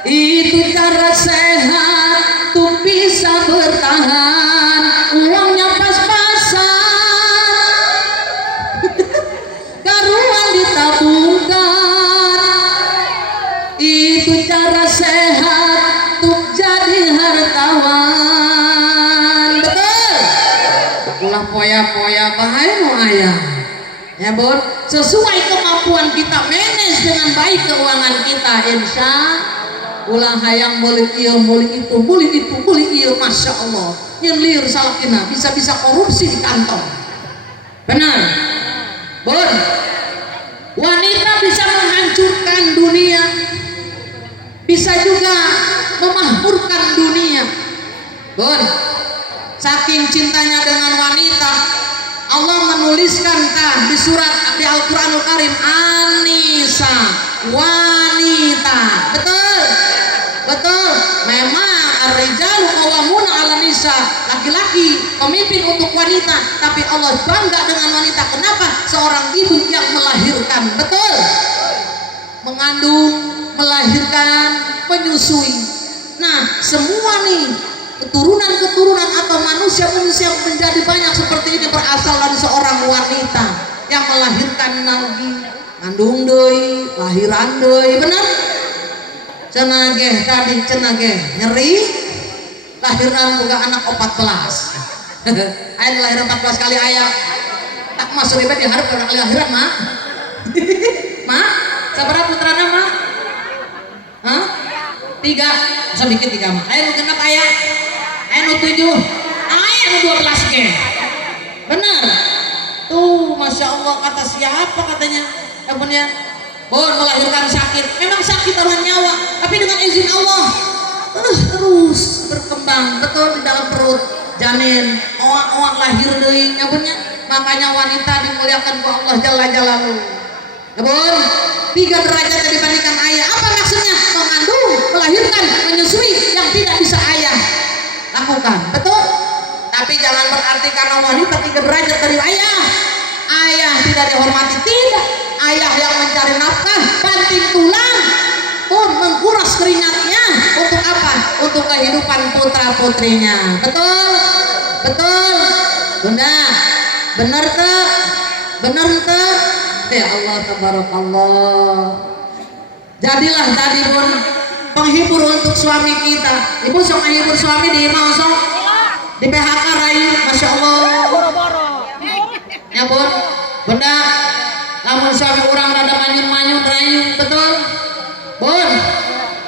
Itu cara sehat tuh bisa bertahan. Uangnya pas-pasan, karuan ditabungkan. Itu cara sehat tuh jadi hartawan. Betul. Ulah poya-poya bahaya mau ayah. Ya Bun, sesuai kemampuan kita manage dengan baik keuangan kita, insya ulah hayang boleh iya, boleh itu, boleh itu, boleh iya, masya Allah. Yang liur salakina bisa-bisa korupsi di kantor. Benar, Bun. Wanita bisa menghancurkan dunia, bisa juga memahmurkan dunia. Bun, saking cintanya dengan wanita, Allah menuliskan di surat di Al-Quranul Karim, An-Nisa, wanita. Betul. Betul. Memang ar-rijalu qawwamuna 'alan nisa, laki-laki pemimpin untuk wanita, tapi Allah bangga dengan wanita. Kenapa? Seorang ibu yang melahirkan. Betul. Mengandung, melahirkan, menyusui. Nah, semua nih keturunan-keturunan atau manusia-manusia menjadi banyak seperti ini berasal dari seorang wanita yang melahirkan lagi, ngandung deui, lahiran deui. Benar? Cenah ge tadi cenah ge nyeri, lahiran boga anak 14. Aya lahir 14 kali aya. Tak masuk ribet diharap kali lahiran mah. Mah, sabaraha putrana mah? Hah? 3. Bisa bikin 3 mah. Aya nu genep aya. Aya nu 7. Aya nu 12 ge. Bener. Tuh, masya Allah, kata siapa katanya? Ya, Bun, melahirkan sakit. Memang sakit taruhan nyawa, tapi dengan izin Allah terus berkembang. Betul, di dalam perut janin oak-oak lahir deui nya Bunnya. Makanya wanita dimuliakan ku Allah jalla jalaluhu. Ya Bun, 3 derajat dibandingkan ayah. Apa maksudnya? Mengandung, melahirkan, menyusui. Yang nafkahkan, betul? Tapi jangan berarti karena wanita 3 derajat dari ayah, ayah tidak dihormati, tidak. Ayah yang mencari nafkah, banting tulang pun menguras keringatnya untuk apa? Untuk kehidupan putra putrinya, betul? Betul, bunda, bener tuh, bener tuh. Ya Allah, tabarakallah. Jadilah tadi pun penghibur untuk suami kita. Ibu sok menghibur suami di mau sok di PHK rayu, masya Allah. Ya bun, bunda, namun suami orang rada manyun-manyun rayu, betul? Bun,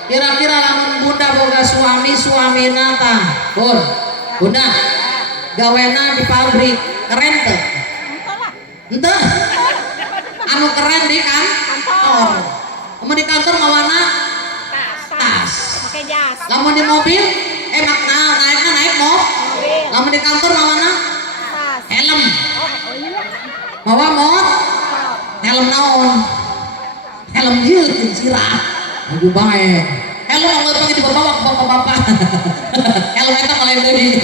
kira-kira namun bunda boga suami nata, bun, bunda, gawena di pabrik keren tuh, entah, anu keren di kantor, kamu di kantor mawana tas, kamu di mobil, naik mobil, kamu di kantor mawana helm, mawa mot, helm naon, helm jilid sirah, aduh baik, helm mau pakai di bapak-bapak, helm itu malah beli,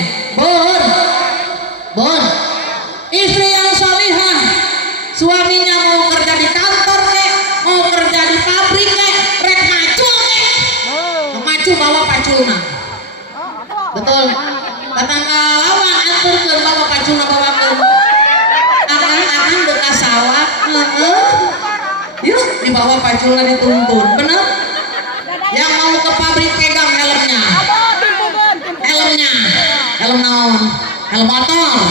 bon, istri yang salihah, suaminya mau kerja di kantor mau kerja di pabrik rek macul maju bawa paculna, betul, tetangga lawan anturkeun bawa paculna bawakeun, akan dekat sawah, yuk dibawa paculna dituntun, bener? Yang mau ke pabrik pegang helmnya, helm naon, helm motor.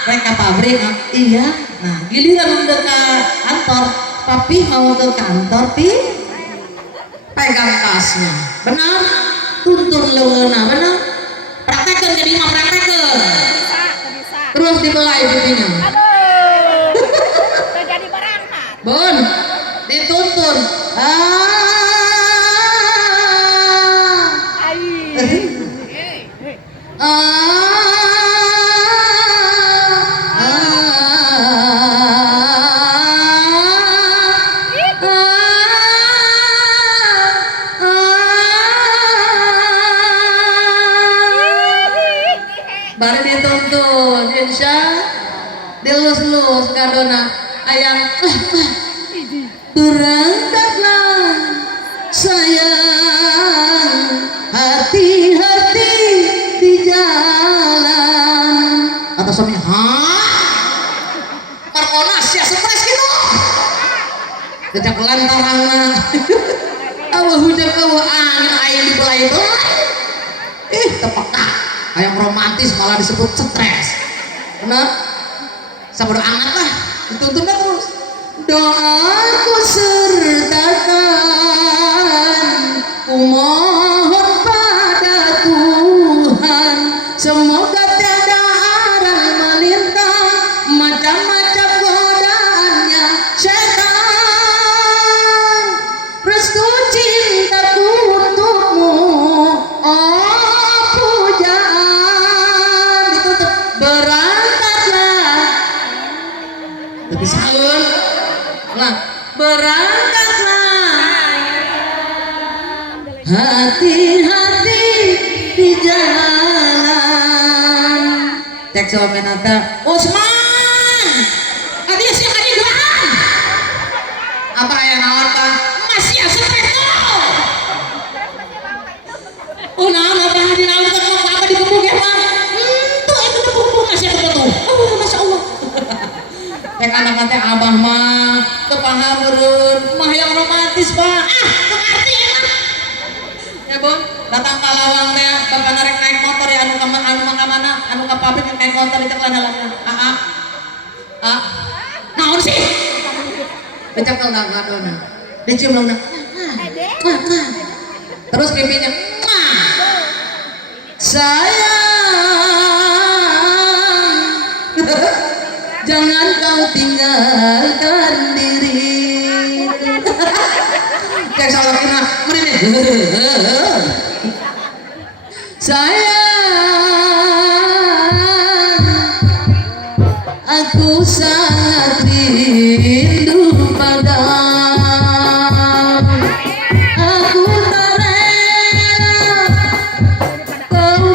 Mereka pabrik, iya. Nah, giliran udah ke kantor, tapi mau ke kantor pegang tasnya, benar? Tuntun leungeuna, benar? Praktekeun jadi mah praktekeun. Terus dibelai pipinya. Jadi berangkat. Bun, dituntun. Baru dituntun, insya dilus-lus kadona ayam berangkatlah sayang, hati-hati di jalan. Kata suami, perkonas ya stres gitu kejak lantarangna awah hujan awah angin ayam di belai tepeka yang romantis malah disebut stres, benar? Sabar anget lah, dituntun terus. Doaku sertakan, kumohon pada Tuhan, semoga tiada arang melintang, macam-macam godaannya setan. Restu cintaku untukmu, oh pujaan, ditutup berangkatlah. Tapi sahur, nah berangkatlah, hati-hati di jalan. Cek suami nata, Usman, tadi siang tadi doang. Apa yang nawarkan? Masih asuh petrol. Oh nah, apa di nawarkan apa di bubuk ya bang? Tuh itu di bubuk masih ada tuh. Oh masya Allah. Cek anak-anak abah mah kepaham beren, mah yang romantis pak. Mengerti enak. Ya bun, datang ke lawang teh, bapak naik motor ya anu mana, anu ke pabrik yang naik motor itu kan dalamnya. Naon sih? Becak kalau nggak dona, dicium dona. Terus pipinya, sayang, jangan kau tinggalkan diri. Cek salah kena, mending sayang, aku sangat rindu padamu. Aku tak rela kau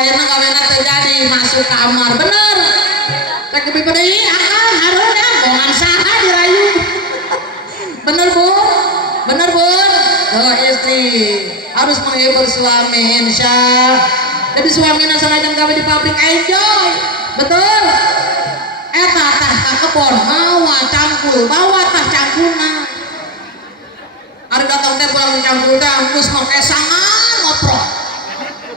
akhirnya kawinnya terjadi masuk kamar bener tak kepipedeui akang hareunya bongan saha dirayu bener bun oh istri harus menghibur suami insya jadi suaminya sanajan kami di pabrik enjoy betul eta tah ka kebon mawa cangkul bawa tah cangkulna ada datang teh pulang di cangkul teh geus make sangan ngoprok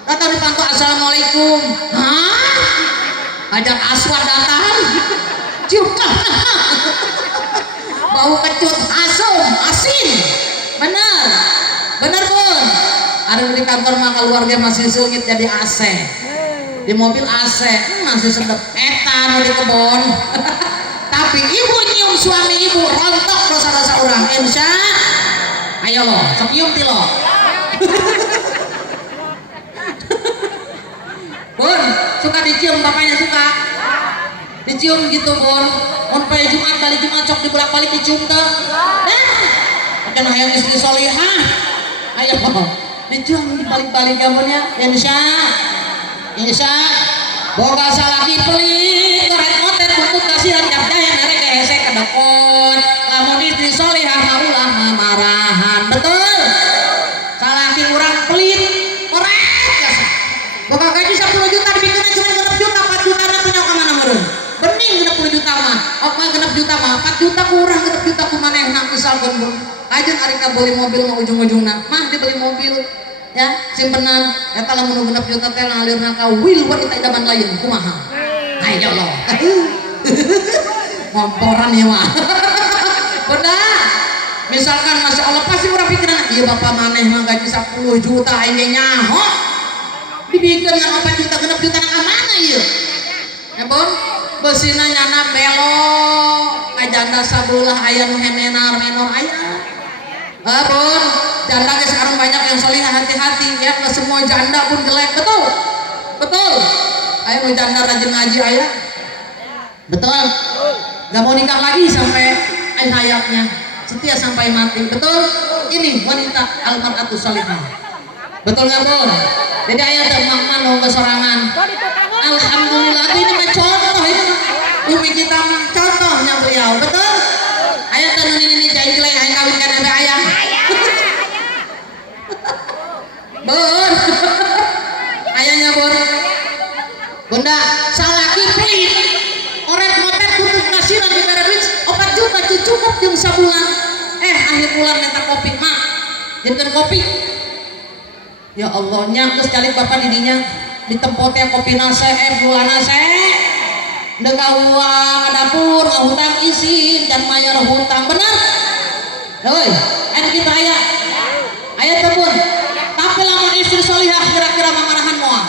datang dipantau assalamualaikum hah ajak aswad datang cium bau kecut asam asin bener pun ada di kantor mah keluarga masih sengit jadi AC di mobil AC masih sedep etan di kebon tapi ibu nyium suami ibu rontok dosa-dosa orang insya ayo lo sok nyium ti lo bun suka dicium bapaknya suka dicium gitu bun sampai Jumat kali Jumat sok dibolak-balik dicium tuh kan hayang istri solihah ayo dicium dibalik-balik gambarnya insya boga salaki pelit korek motet butut kasihan jabdaya mereka hesek kedekon lamun istri solihah maulah mamarahan betul salaki kurang pelit korek boga gaji 10 juta dibikinnya cuma 6 juta 4 juta nanti nyok kemana meren bening 60 juta mah okma 6 juta mah 4 juta kurang 6 juta kumaneh nak misalkan bro aja Arika beli mobil mau ujung-ujungna mah dibeli mobil ya simpenan eta lamun 6 juta teh ngalirna ka wil wanita idaman lain kumaha ayo lo ngomporan ya mah bener misalkan masya Allah pasti orang pikiran iya bapak maneh mah gaji 10 juta aing nyaho dibikin yang 4 juta 6 juta nak mana ieu ya bon beusina nyana belok ngajanda sabelah aya nu henenar menor aya bon janda guys sekarang banyak yang solihah hati-hati ya nggak semua janda pun jelek betul ayo nu janda rajin ngaji ayah betul nggak mau nikah lagi sampai akhir hayatnya setia sampai mati betul ini wanita almaratu solihah betul nggak bon jadi ayah dan makman mau kesorangan alhamdulillah ini mah contoh ini umi kita mah contohnya beliau betul ayah dan ini jangan jelek ayah kawinkan sampai ayah Bun ayahnya bun bunda salaki pelit orek motor tutup kasiran di duit 4 juta cukup jam sabulan akhir bulan minta kopi mak jadikan kopi ya Allah nyangkes kali bapak didinya di tempatnya kopi nase bulan nase udah uang dapur hutang izin dan bayar hutang benar hoi kita ayah tebun tapi lamun istri solihah kira-kira mamarahan moal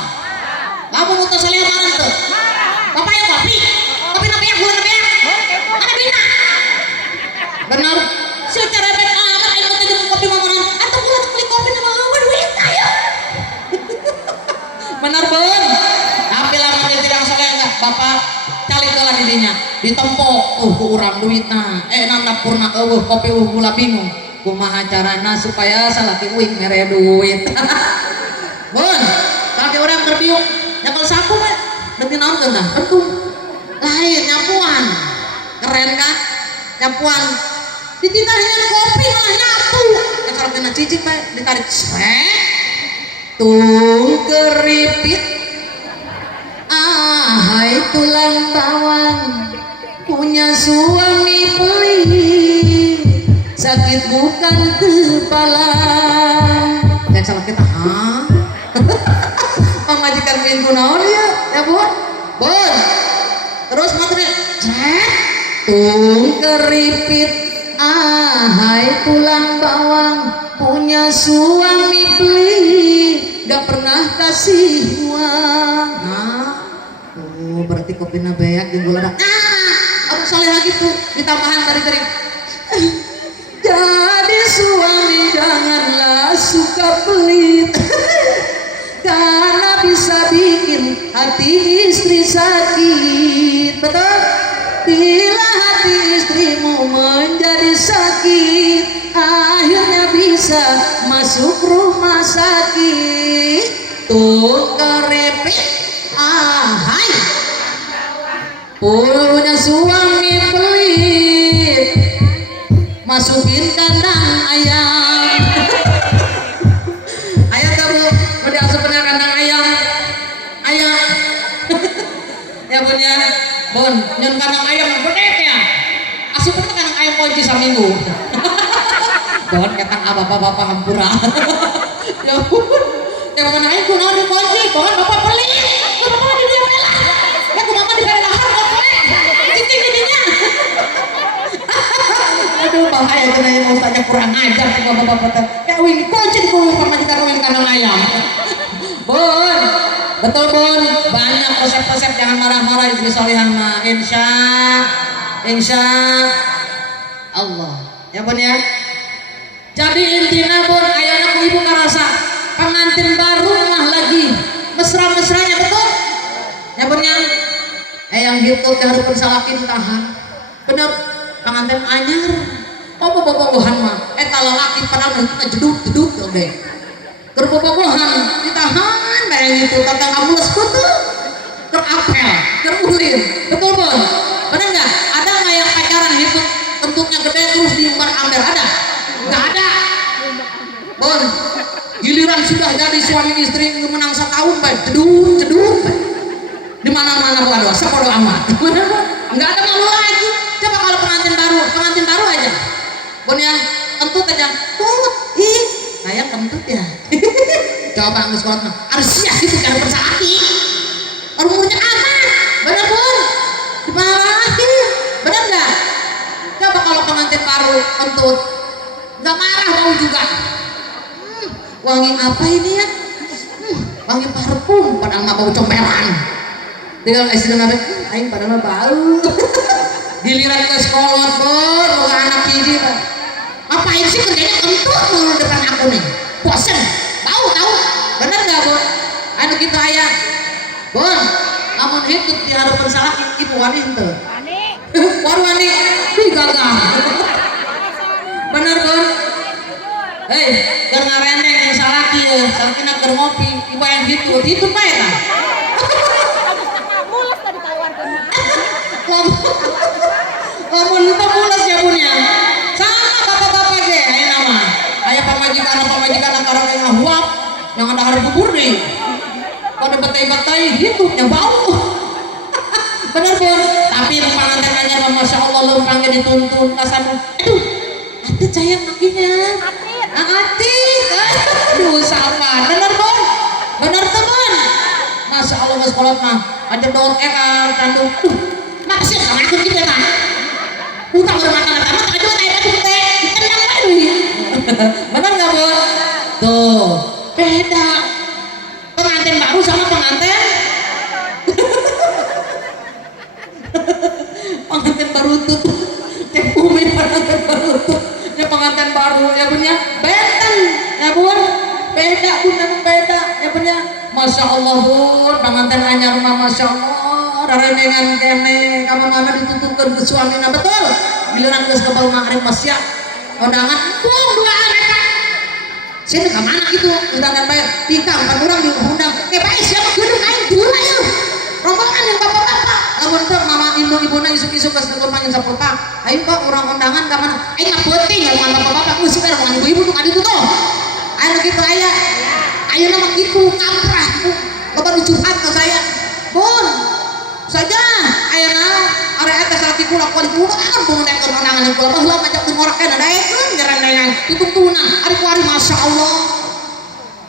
lamun utus solihah marah tuh bapak ya kopi nabi ya bulan nabi ya ada bina benar secara baik amat ayo kita jemput kopi mamarahan atau bulan beli kopi nama duit ayo benar bun tapi lamun istri yang solihah enggak bapak calik lah didinya ditempok kurang duitna nandapurna kopi gula bingung kumaha carana supaya salaki uing mere duit bun salaki orang terbiung nyakal sapu mah berarti naon teu nah pentung lain nyapuan keren kan nyapuan dititahnya kopi malah nyapu kalau kena cicik bae ditarik tung keripit hai tulang bawang punya suami pelit sakit bukan kepala dan sama kita mengajikan pintu naon ya bun terus materi tung keripit hai tulang bawang punya suami pelit gak pernah kasih uang berarti kopinya beak di bulan aku solehah gitu ditambahan tadi jadi suami janganlah suka pelit karena bisa bikin hati istri sakit betul bila hati istrimu menjadi sakit akhirnya bisa masuk rumah sakit tukar merepek ahai punya suami pelit masukin kandang ayam ayam kamu mau diasupin kandang ayam ayam ya punya bon nyon kandang ayam yang bedet ya asupin kandang ayam kunci saminggu bon ketang bapak hampura ya pun yang mana ayam kuno di kunci bon bapak pelit kuno mama di dia pelah ya kuno mama di pelah cincin jadinya aduh bahaya kena yang mau tanya kurang ajar tuh bapak-bapak ya wing kunci di kuno sama kita kawin kandang ayam bon betul bon banyak resep-resep jangan marah-marah istri solihah insya Allah ya bon ya jadi intinya bon ayah anak ibu ngerasa pengantin baru mah lagi mesra-mesranya betul ya bon ya yang gitu keharupan salakin tahan bener pengantin anyar bobogohan mah lalaki padahal kita jeduk deh kerbobogohan ditahan kayak gitu kata kamules betul terapel terulir betul bon bener nggak ada nggak yang pacaran itu bentuknya gede terus diumbar amber ada nggak ada bon giliran sudah jadi suami istri menang setahun baik jeduk di mana-mana bodo sepodo amat nggak ada malu lagi coba kalau pengantin baru aja bon ya kentut aja ih kayak kentut ya coba nggak sekolah mah harus siap gitu kan bersaki umurnya aman bener pun dimarahin bener nggak coba kalau pengantin baru kentut nggak marah mau juga wangi apa ini ya wangi parfum padahal nggak bau comberan tinggal istri nabe aing padahal bau giliran ke sekolah bon boga anak hiji ngapain sih kerjanya kentut mulu depan aku nih bosen tahu bener nggak bon anu kita ayah bon namun hidup di hadapan salah ibu wani itu wani wih gagal bener bon hei jangan ngarendeng yang salah kia salakina keur ngopi ibu yang gitu pak ya mules tadi tawarkan lamun itu mules ya punya sama bapak-bapak ge aya nama aya pamajikan karang yang ngahuap yang ada hari bubur nih pada betai-betai gitu yang bau bener bon tapi pengantin aja masya Allah lempangnya dituntun kasar aduh hati sayang makinya atit aduh sama bener bon bener teman masya Allah ke sekolah mah ada daun tanduk makasih sama aku gitu ya utang bermakan tamat aduh kayak batu teh ditendang lagi bener nggak bon tuh beda pengantin baru sama pengantin baru tuh kayak bumi pengantin baru tuh ya pengantin baru ya punya benten ya bun beda beda ya punya masya Allah bun pengantin anyar mah masya Allah rarenengan kene kamu mana ditutupkan ke suami nah betul giliran geus kebal magrib masya kondangan dua anak sini ke mana itu undangan bayar 3-4 orang diundang baik siapa gedung aing dulu ayo rombongan yang bapak-bapak lamun teu mama ibu-ibuna isuk-isuk geus kurma yang sapulpa ayo kok urang undangan ka mana aing mah penting lamun bapak-bapak usik rombongan ibu-ibu nu kaditu tuh aya kitu aya ayeuna mah kitu kamprah loba nu curhat ka saya bun saja ayeuna area eta salaki kula kuali kula bung nek undangan kula baheula ngajak teu ngorak kana daekeun jaran-jaran tutup-tutunan ari kuari masya Allah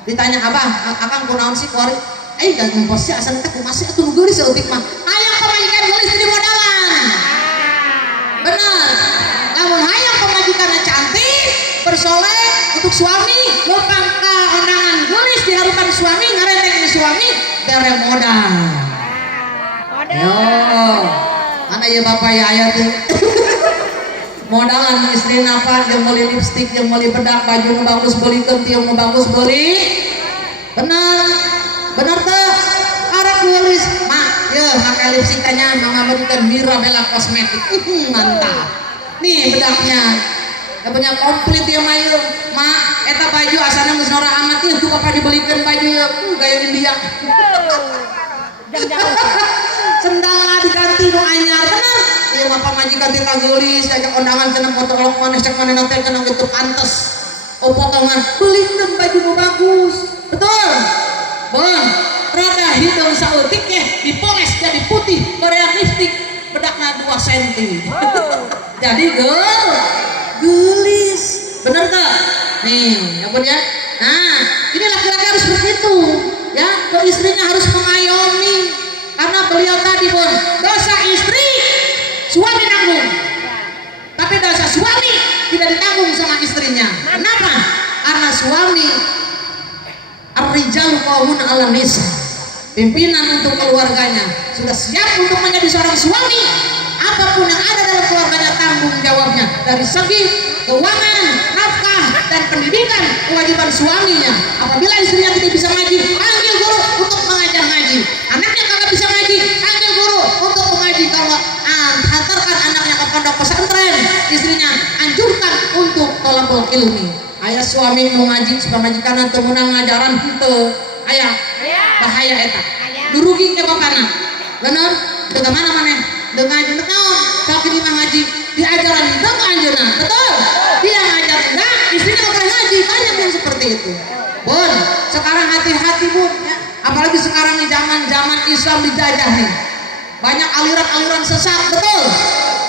ditanya abah akang kunaon sih kuari dan memposnya asal kita masih atau nugeris seutik mah hayang pemajikan nulis di modalan benar namun hayang pemajikannya cantik bersolek untuk suami numpang ke undangan nulis di hadapan suami ngarenteng suami bere modal yo mana ya bapak ya ayah tuh modalan istri napa yang beli lipstik yang beli bedak baju nu bagus beli kenti yang bagus beli benar tuh arah nulis mak ya pakai lipstik tanya mama berikan Mirabella kosmetik mantap nih bedaknya ya punya komplit ya mayu mak eta baju asalnya geus nora amat ieu tuh papa dibelikan baju ya gaya India sendal diganti nu anyar bener ieu mah pamajikan ti tageulis ajak undangan cenah foto olok maneh cek manehna teh cenah kitu pantes potongan beliin baju nu bagus betul bon rada hidung sautik dipoles jadi putih Korea lipstick bedakna 2 cm jadi gelis bener tak nih ya bun ya nah ini laki-laki harus begitu ya ke istrinya harus mengayomi karena beliau tadi pun dosa istri suami nanggung tapi dosa suami tidak ditanggung sama istrinya kenapa? Karena suami ar-rijalu qawwamuna 'alan nisa pimpinan untuk keluarganya sudah siap untuk menjadi seorang suami apapun yang ada dalam keluarganya tanggung jawabnya dari segi keuangan, nafkah dan pendidikan kewajiban suaminya apabila istrinya tidak bisa ngaji panggil guru untuk mengajar ngaji anaknya kagak bisa ngaji panggil guru untuk mengaji kalau hantarkan anaknya ke pondok pesantren istrinya anjurkan untuk thalabul ilmi ayah suami mau ngaji supaya majikan atau menang ngajaran henteu ayah bahaya eta durugi ke bapana bener bagaimana maneh dengan naon sok di ngaji diajaran deuk anjeunna betul dia ngajar enggak istrinya enggak pernah ngaji banyak yang seperti itu bun sekarang hati-hati bun ya. Apalagi sekarang di zaman Islam dijajah nih banyak aliran-aliran sesat betul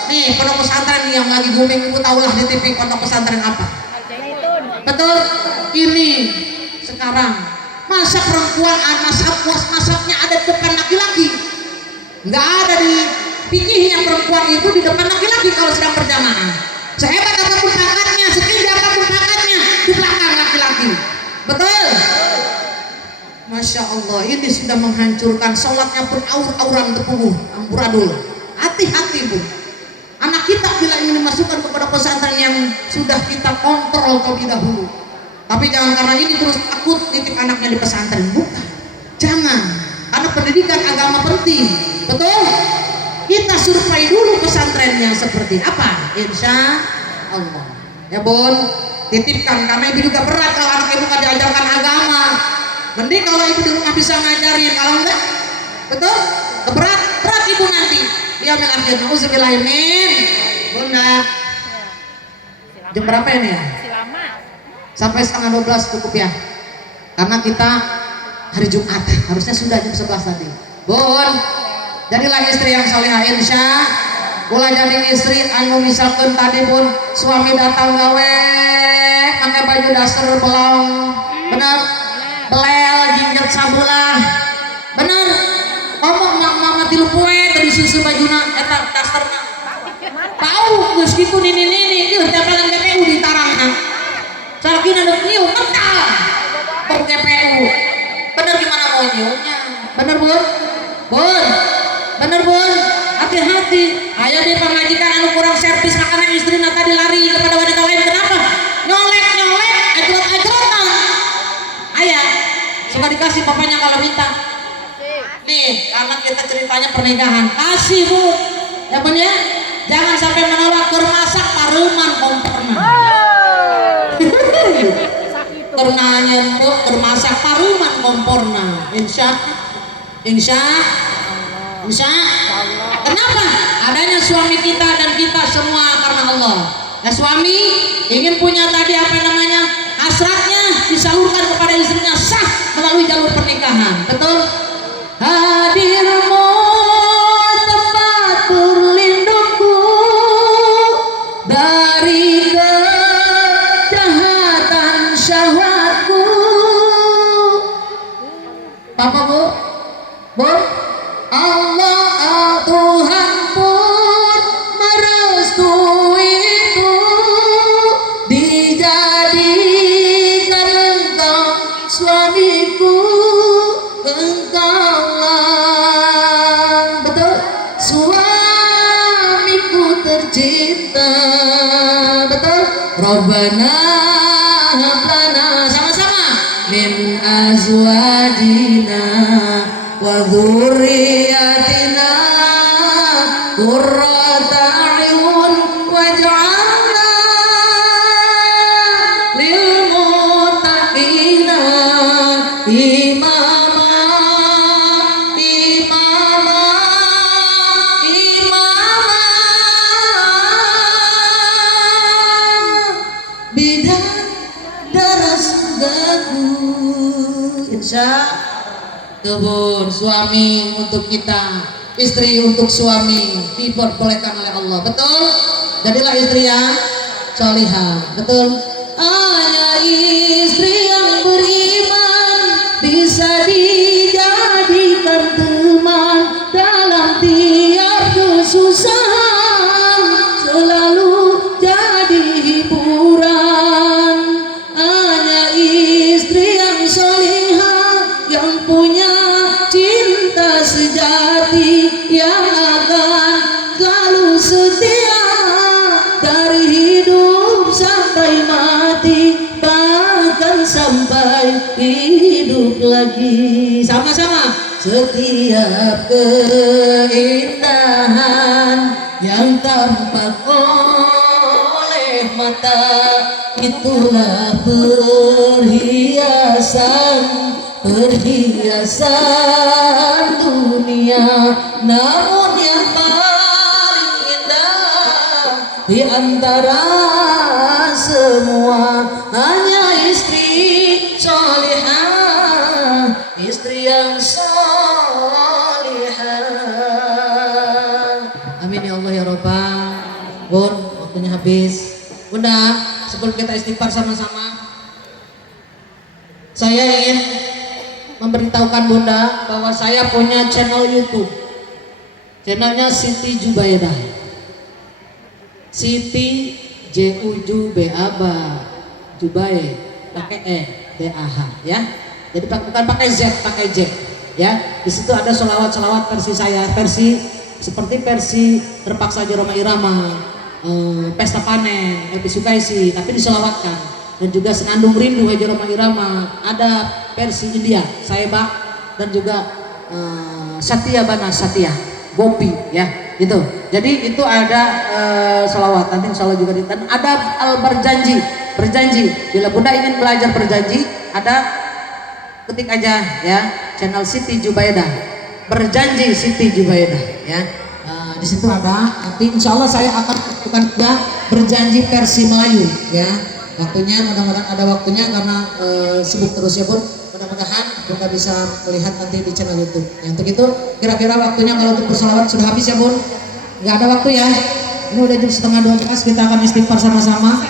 nih pondok pesantren yang lagi booming ibu tahulah di TV pondok pesantren apa betul ini sekarang masa perempuan masaknya ada di depan laki-laki nggak ada di fikihnya perempuan itu di depan laki-laki kalau sedang berjamaah sehebat apapun pangkatnya setinggi apapun pangkatnya di belakang laki-laki betul Masya Allah ini sudah menghancurkan sholatnya pun aur-auran tepuh amburadul hati-hati bu anak kita bila ingin dimasukkan kepada pesantren yang sudah kita kontrol terlebih dahulu tapi jangan karena ini terus takut titip anaknya di pesantren bukan jangan karena pendidikan agama penting betul kita survei dulu pesantrennya seperti apa insya Allah ya bun titipkan karena ibu juga berat kalau anak ibu kan diajarkan agama mending kalau ibu di rumah bisa ngajarin kalau enggak betul berat ibu nanti ya mil akhir nauzubillahimin bunda jam berapa ini ya sampai setengah 12 cukup ya karena kita hari Jumat harusnya sudah jam 11 tadi bun jadilah istri yang salihah insya ulah jadi istri anu misalkan tadi pun suami datang gawe pakai baju dasar belong bener belel jinjat sabulah bener ngomong mama tilu poe tadi susu bajuna eta dasarna tahu geus kitu nini ieu dapelan GPU ditarangna sakina deuk nyium mental per GPU bener gimana mau nyiumnya bener bun bener bun hati-hati ayo deh pengajikan anu kurang servis makanan istri tadi lari kepada wanita lain kenapa nyolek ajrot-ajrotan ayah suka dikasih papanya kalau minta nih karena kita ceritanya pernikahan kasih bu ya bun ya jangan sampai menolak kermasak paruman komporna kernanya bu kermasak paruman komporna insya kenapa adanya suami kita dan kita semua karena Allah ya suami ingin punya tadi apa namanya hasratnya disalurkan kepada istrinya sah melalui jalur pernikahan betul hadirmu tempat berlindungku dari kejahatan syahwatku Papa bu Allah Tuhan pun merestui itu dijadikan engkau suamiku engkaulah betul suamiku tercinta betul Rabbana hablana sama-sama min azwajina wa dzurriyyatina qurrata a'yun waj'alna lil muttaqina imama Indonesia. Tuhun suami untuk kita, istri untuk suami, diperbolehkan oleh Allah. Betul? Jadilah istri yang solihah. Betul? Hanya istri yang beriman bisa dijadikan teman dalam tiap kesusahan, selalu jadi hiburan. Hanya istri yang solihah yang punya cinta sejati, yang akan selalu setia dari hidup sampai mati, bahkan sampai hidup lagi. Sama-sama. Setiap keindahan yang tampak oleh mata, itulah perhiasan dunia. Namun yang paling indah di antara semua hanya istri solihah, istri yang solihah. Amin ya Allah ya Rabbal. Bun, waktunya habis. Bunda, sebelum kita istighfar sama-sama, saya ingin memberitahukan Bunda bahwa saya punya channel YouTube. Channelnya Siti Jubaidah. Siti Jubaidah Jubai pakai DAH ya. Jadi bukan pakai Z, pakai J ya. Di situ ada selawat-selawat versi saya, versi seperti versi Terpaksa Roma Irama, Pesta Panen, Epi Sukaisi, tapi diselawatkan. Dan juga Senandung Rindu Roma Irama, ada versi India, Saeba, dan juga Satya Bana Satya Gopi ya gitu. Jadi itu ada selawat, nanti insya Allah juga dan ada berjanji bila Bunda ingin belajar berjanji, ada ketik aja ya channel Siti Jubaidah, berjanji Siti Jubaidah ya. Di situ ada, nanti insya Allah saya akan lakukan juga berjanji versi Melayu ya. Waktunya mudah-mudahan ada waktunya karena sibuk terus ya Bun. Mudah-mudahan Bunda bisa melihat nanti di channel YouTube. Ya, untuk itu kira-kira waktunya kalau untuk berselawat sudah habis ya Bun. Nggak ada waktu ya. Ini udah jam 11:30, kita akan istighfar sama-sama.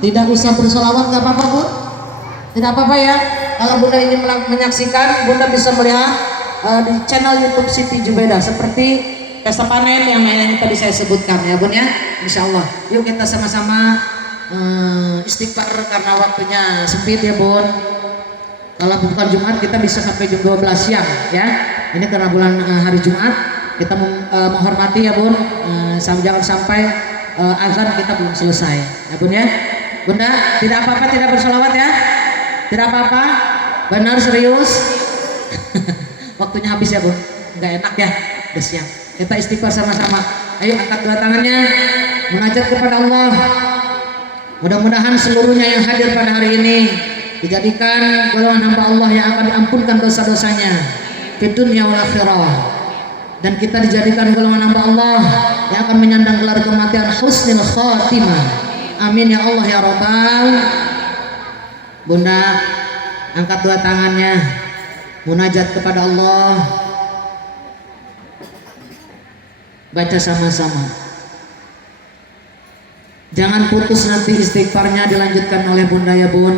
Tidak usah berselawat nggak apa-apa Bun. Tidak apa-apa ya. Kalau Bunda ingin menyaksikan, Bunda bisa melihat di channel YouTube Siti Jubaidah seperti Pesta Panen yang tadi saya sebutkan ya Bun ya. Insya Allah. Yuk kita sama-sama istighfar karena waktunya sempit ya Bun. Kalau bukan Jumat kita bisa sampai jam 12 siang ya. Ini karena bulan hari Jumat kita menghormati ya Bun. Jangan sampai azan kita belum selesai ya Bun ya. Bunda tidak apa-apa tidak bersolawat ya. Tidak apa-apa. Benar serius. Waktunya habis ya Bun. Nggak enak ya. Udah siang. Kita istighfar sama-sama. Ayo angkat dua tangannya, munajat kepada Allah. Mudah-mudahan seluruhnya yang hadir pada hari ini dijadikan golongan hamba Allah yang akan diampunkan dosa-dosanya di dunia wal akhirah, dan kita dijadikan golongan hamba Allah yang akan menyandang gelar kematian husnul khatimah. Amin ya Allah ya Rabbal. Bunda angkat dua tangannya, munajat kepada Allah, baca sama-sama. Jangan putus, nanti istighfarnya dilanjutkan oleh Bunda ya Bun.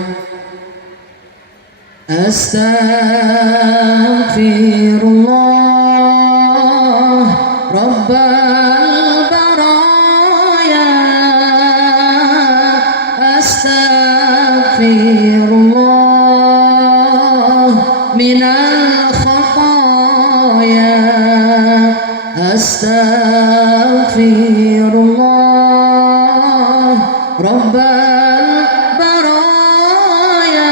Astaghfirullah Rabbal baraya, astaghfirullah minal khataya, astaghfirullah Rabbal baraya,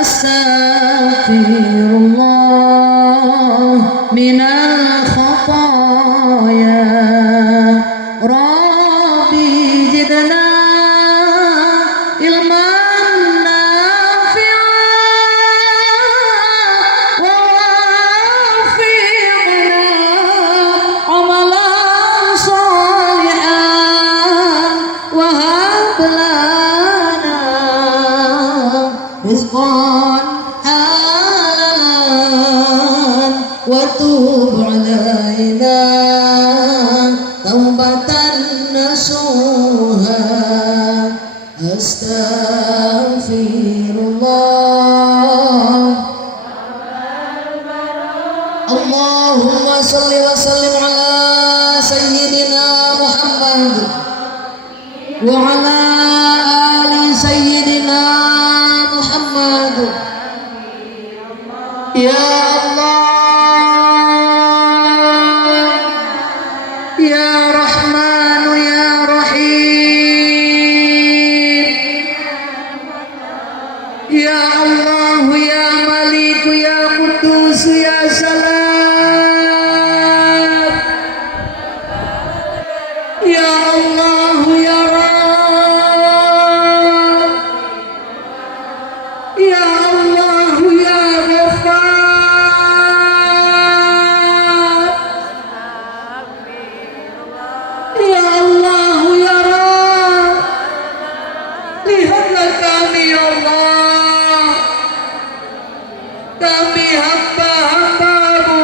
astaghfirullah minal khataya, Rabbi zidna ilman nafi'an wa wafiqna amalan salihan wa hab lana rizqan وتوب علينا توبة نصوحا أستغفر الله. اللهم صل وسلم على سيدنا محمد وعلى آل سيدنا محمد. يا الله يا رحمن يا رحيم يا الله يا ملك يا قدوس يا سلام يا الله يا رب يا الله يا غفار ya Allah ya Rabb, lihatlah kami ya Allah, kami hamba-hambamu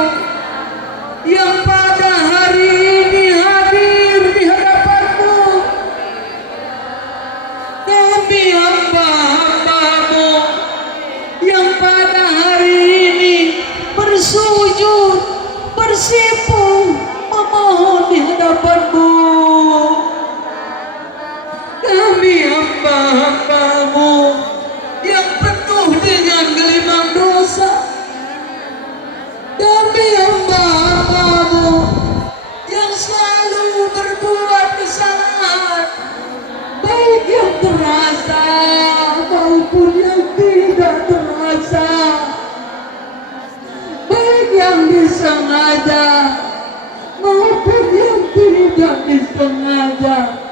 yang pada hari ini hadir di hadapanmu. Kami hamba-hambamu yang pada hari ini bersujud, bersimpuh, memohon di hadapanmu. Kami hamba-hambamu yang penuh dengan gelimang dosa. Kami hamba-hambamu yang selalu berbuat kesalahan, baik yang terasa maupun yang tidak terasa, baik yang disengaja maupun yang tidak disengaja.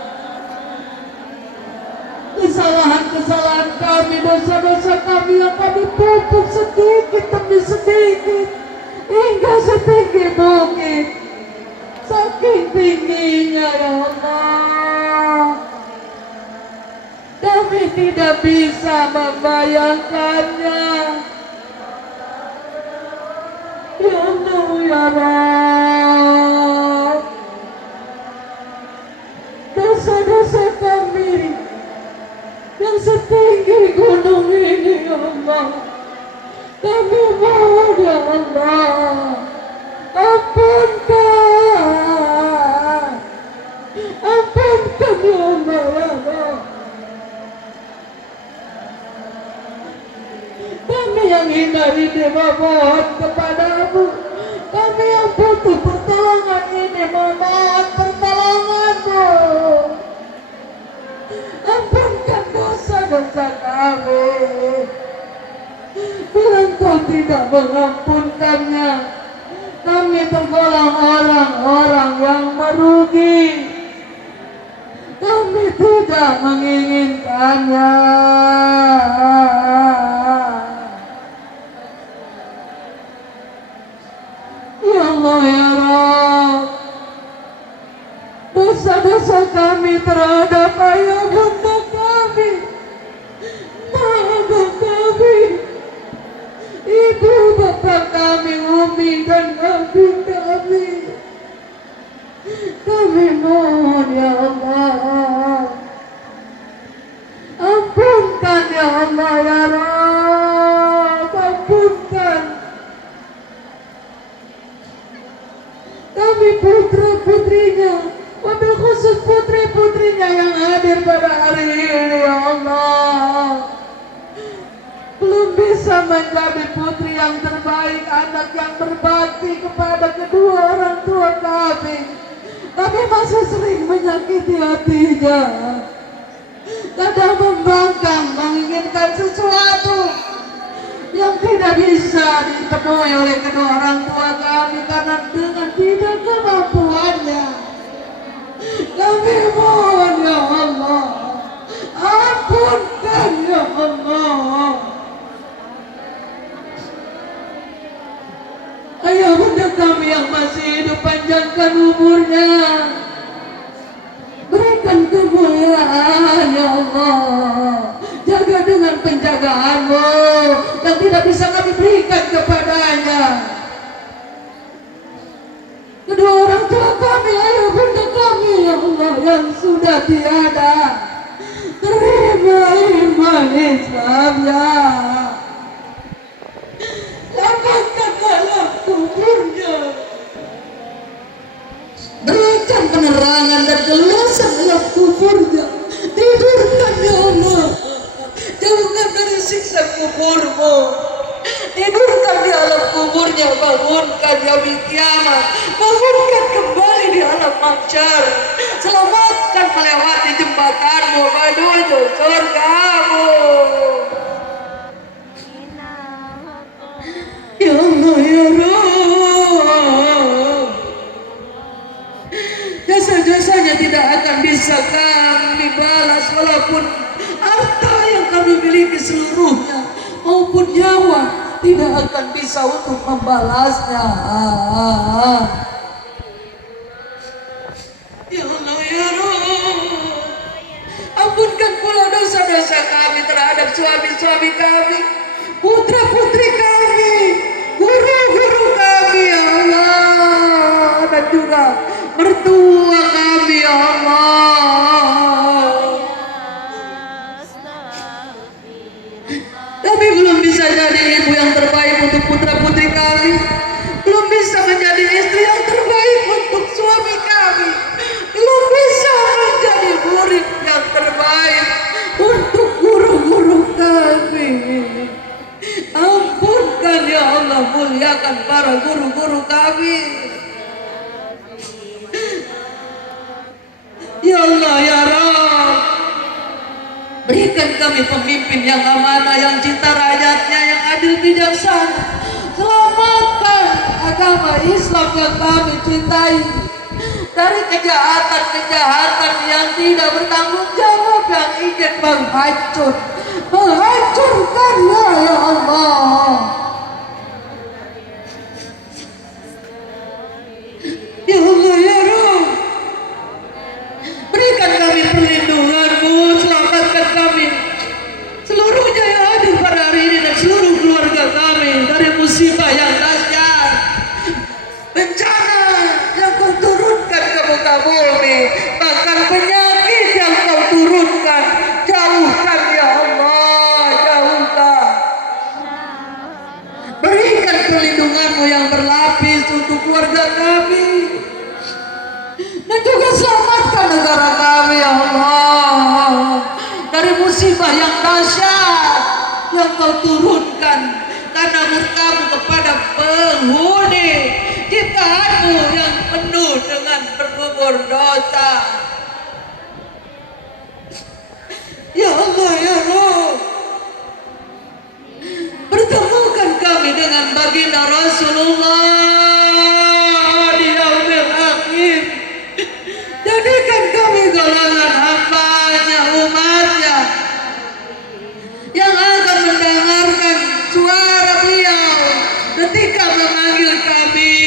Kesalahan-kesalahan kami, dosa-dosa kami yang kami pupuk sedikit demi sedikit hingga setinggi bukit, saking tingginya ya Allah, kami tidak bisa membayangkannya. Ya Allah ya Rabb, dosa-dosa kami yang setinggi gunung ini ya Allah, kami mohon ya Allah, ampunkan, ampunkan ya Allah ya Allah. Kami yang hina ini memohon kepadamu, kami yang butuh pertolongan ini memohon pertolonganmu. Ampunkan dosa-dosa kami. Bila Engkau tidak mengampunkannya, kami tergolong orang-orang yang merugi. Kami tidak menginginkannya. Ya Allah ya Rabb, dosa-dosa kami terhadap ayah bunda kami, mama kami, ibu bapak kami, umi dan abi kami. Kami mohon ya Allah, ampunkan ya Allah ya Rabb, ampunkan. Kami putra-putrinya, wabil khusus putri-putrinya yang hadir pada hari ini ya Allah, belum bisa menjadi putri yang terbaik, anak yang berbakti kepada kedua orang tua kami. Kami masih sering menyakiti hatinya, kadang membangkang, menginginkan sesuatu yang tidak bisa dipenuhi oleh kedua orang tua kami karena dengan tidak kemampuannya. Kami mohon ya Allah, ampunkan ya Allah. Ayah bunda kami yang masih hidup, panjangkan umurnya, berikan kemuliaan ya Allah, jaga dengan penjagaanmu yang tidak bisa kami berikan kepadanya. tua kami, ayah bunda kami ya Allah yang sudah tiada terima iman Islam ya. Lapangkan dalam kuburnya, berikan penerangan dan keluasan dalam kuburnya, tidurkan ya Allah, jauhkan dari siksa kuburmu, tidurkan di alam kuburnya, bangunkan di yaumil kiamat, bangunkan kembali di alam mahsyar, selamatkan melewati jembatanmu menuju surgamu. Ya Allah ya Rabb, jasa-jasanya tidak akan bisa kami balas, walaupun harta yang kami miliki seluruhnya maupun nyawa tidak akan bisa untuk membalasnya. Ya Allah ya Rabb, ampunkan pula dosa-dosa kami terhadap suami-suami kami, putra-putri kami, guru-guru kami ya Allah, dan juga mertua kami ya Allah. Kami belum bisa jadi ibu yang terbaik untuk putra-putri kami, belum bisa menjadi istri yang terbaik untuk suami kami, belum bisa menjadi murid yang terbaik untuk guru-guru kami. Ampunkan ya Allah, muliakan para guru-guru kami. Ya Allah ya Rabb, berikan kami pemimpin yang amanah, yang cinta rakyatnya, yang adil bijaksana. Selamatkan agama Islam yang kami cintai dari kejahatan-kejahatan yang tidak bertanggung jawab, yang ingin menghancurkannya ya Allah. Ya Allah ya Rabb, berikan kami perlindungan-Mu, selamatkan kami seluruhnya yang ada pada hari ini dan seluruh keluarga kami dari musibah yang dahsyat, bencana yang Kau turunkan ke muka bumi, bahkan penyakit yang Kau turunkan. Jauhkan ya Allah, jauhkan. Berikan perlindungan-Mu yang berlapis untuk keluarga kami, dan juga selamatkan negara kami ya Allah dari musibah yang dahsyat yang Kau turunkan karena murka-Mu kepada penghuni ciptaan-Mu yang penuh dengan bergumul dosa. Ya Allah ya Rabb, pertemukan kami dengan baginda Rasulullah di yaumil akhir. Jadikan kami golongan hamba-Nya, umat-Nya yang akan mendengarkan suara beliau ketika memanggil kami,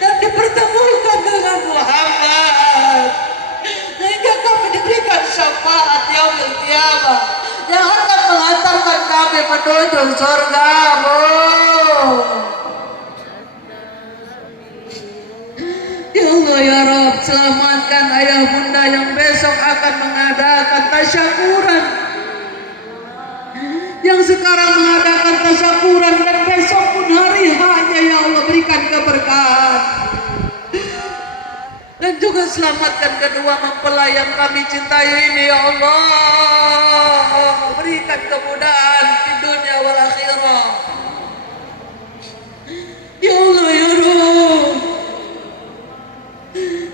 dan dipertemukan dengan Muhammad sehingga kami diberikan syafaat yaumil kiamat yang akan mengantarkan kami menuju surga-Mu. Ya Allah ya Rabb, selamatkan ayah bunda yang besok akan mengadakan tasyakuran, yang sekarang mengadakan tasyakuran, dan besok pun hari hanya ya Allah berikan keberkahan. Dan juga selamatkan kedua mempelai yang kami cintai ini ya Allah, berikan kemudahan di dunia wal akhirah. Ya Allah ya Rabb,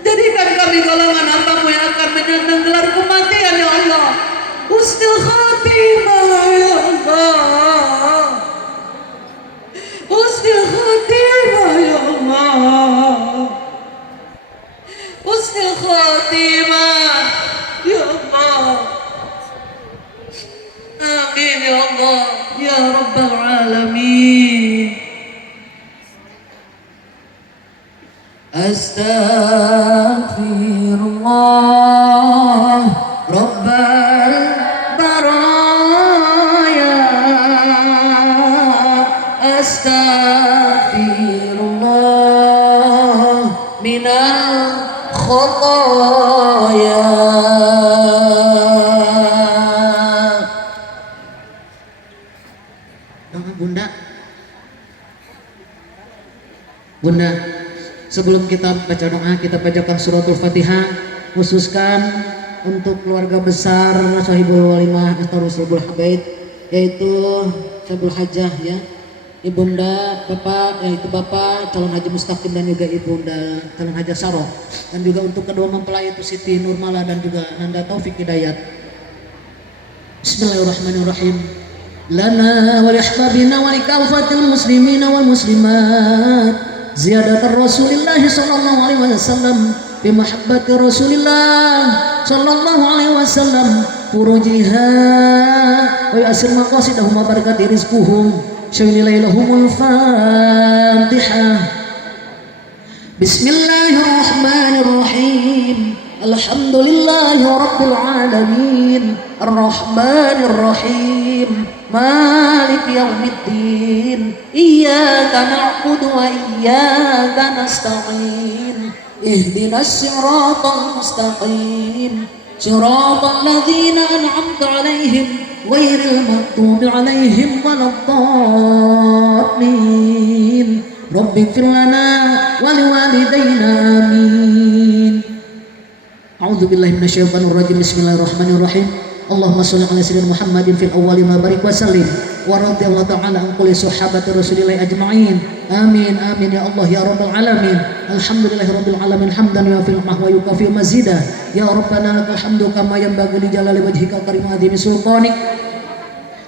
jadikan kami golongan hamba-Mu yang akan menyandang gelar kematian ya Allah, husnul khatimah ya Allah, husnul khatimah ya Allah, husnul khatimah ya Allah. Amin ya Allah ya Rabbal Alamin. Astaghfirullah Rabbal Baraya, Astaghfirullah الخطايا. Doa Bunda. Bunda, sebelum kita baca doa, kita bacakan suratul Fatihah, khususkan untuk keluarga besar Sahibul Walimah Astarusibul Habaib, yaitu Sahibul Hajah ya, Ibunda Bapak, yaitu Bapak calon haji Mustaqim dan juga Ibunda calon haji Saroh, dan juga untuk kedua mempelai itu Siti Nurmala dan juga Nanda Taufik Hidayat. Bismillahirrahmanirrahim. Lana wa li ahbabina wa li kafatil muslimina wal muslimat ziyadat Rasulillah sallallahu alaihi wasallam bi mahabbati Rasulillah sallallahu alaihi wasallam furujiha wa yasir maqasidahum wa barakati rizquhum syailailahumul Fatihah. Bismillahirrahmanirrahim. Alhamdulillahi rabbil alamin arrahmanir rahim maliki yaumiddin iyyaka na'budu wa iyyaka nasta'in ihdinas siratal mustaqim siratal ladzina an'amta 'alaihim ghairil maghdubi 'alaihim waladdallin rabbighfir lana wa liwalidayna amin. A'udzu billahi minasyaitonir rajim. Bismillahirrahmanirrahim. Allahumma shalli ala sayyidina Muhammadin fil awwali ma barik wa sallim wa radhiyallahu ta'ala an kulli sahabati Rasulillah ajma'in. Amin amin ya Allah ya rabbal alamin. Alhamdulillahi rabbil alamin hamdan yuwafil wa yukafi mazida. Ya rabbana lakal hamdu kama yanbaghi li jalali wajhikal karim azimi sultanik.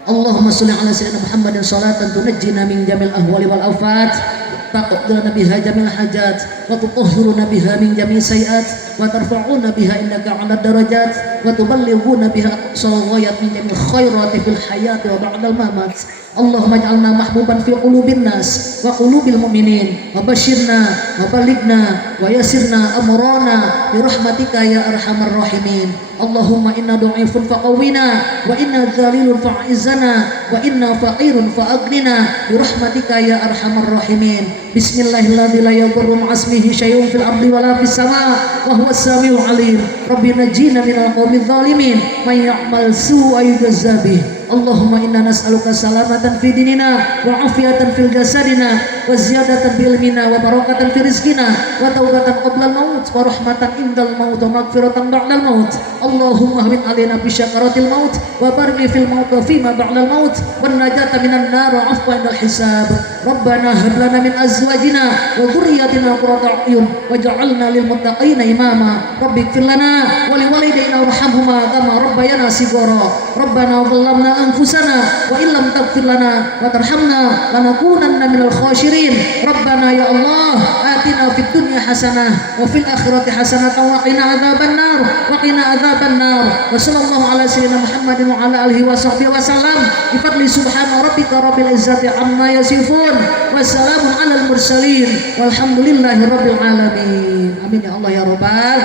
Allahumma shalli ala sayyidina Muhammadin salatan tunajjina min jamil ahwali wal afat taqaddana biha jamil hajat wa tutahhiruna biha min jamil sayiat wa tarfa'una biha innaka 'ala darajat wa tuballighuna biha aqsal ghayat min jamil khairati fil hayati wa ba'dal mamat. Allahumma ij'alna mahbuban fi qulubin nas wa qulubil mu'minin wa basyirna wa balighna wa yassirna amrana bi rahmatika ya arhamar rahimin. Allahumma inna du'ifun faqawwina wa inna dhalilun fa'izzana wa inna faqirun fa'aghnina bi rahmatika ya arhamar rahimin. Bismillahirrahmanirrahim. La yadurru ma'asmihi syai'un fil ardi wa la fis sama' wa huwas samiul 'alim. Rabbi najjina minal qaumiz zalimin may ya'mal su'a yujazza bih. Allahumma inna nas'aluka salamatan fi dinina wa afiatan fil jasadina wa ziyadatan fi ilmina wa barakatan fi rizqina wa taubatan qabla al-maut wa rahmatan indal maut wa maghfiratan ba'da al-maut. Allahumma hawin alaina bi syakaratil maut wa barik fil maut wa fima ba'da al-maut wan najata minan nar wa afwa indal hisab. Rabbana hab lana min azwajina wa dhurriyyatina qurrata a'yun waj'alna lil muttaqina imama. Rabbighfir lana wa liwalidayna warhamhuma kama rabbayana shighara. Rabbana dhallamna anfusana wa illam taghfir lana wa tarhamna lanakunanna minal khashirin. Rabbana ya Allah atina fid dunya hasanah wa fil akhirati hasanah wa qina adzabannar wa qina adzabannar. Wa sallallahu ala sayyidina Muhammadin wa ala alihi wa sahbihi wa sallam bi fadli subhana rabbika rabbil izzati amma yasifun wa salamun alal mursalin walhamdulillahi rabbil alamin. Amin ya Allah ya rabbal.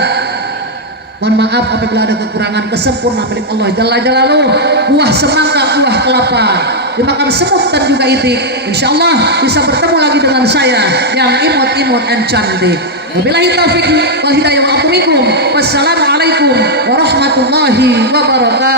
Mohon maaf apabila ada kekurangan, kesempurnaan milik Allah Jalla Jalaluh. Buah semangka, buah kelapa dimakan semut dan juga itik. Insyaallah bisa bertemu lagi dengan saya yang imut-imut and cantik. Wabillahi taufiq wal hidayah wa atumikum. Wassalamualaikum warahmatullahi wabarakatuh.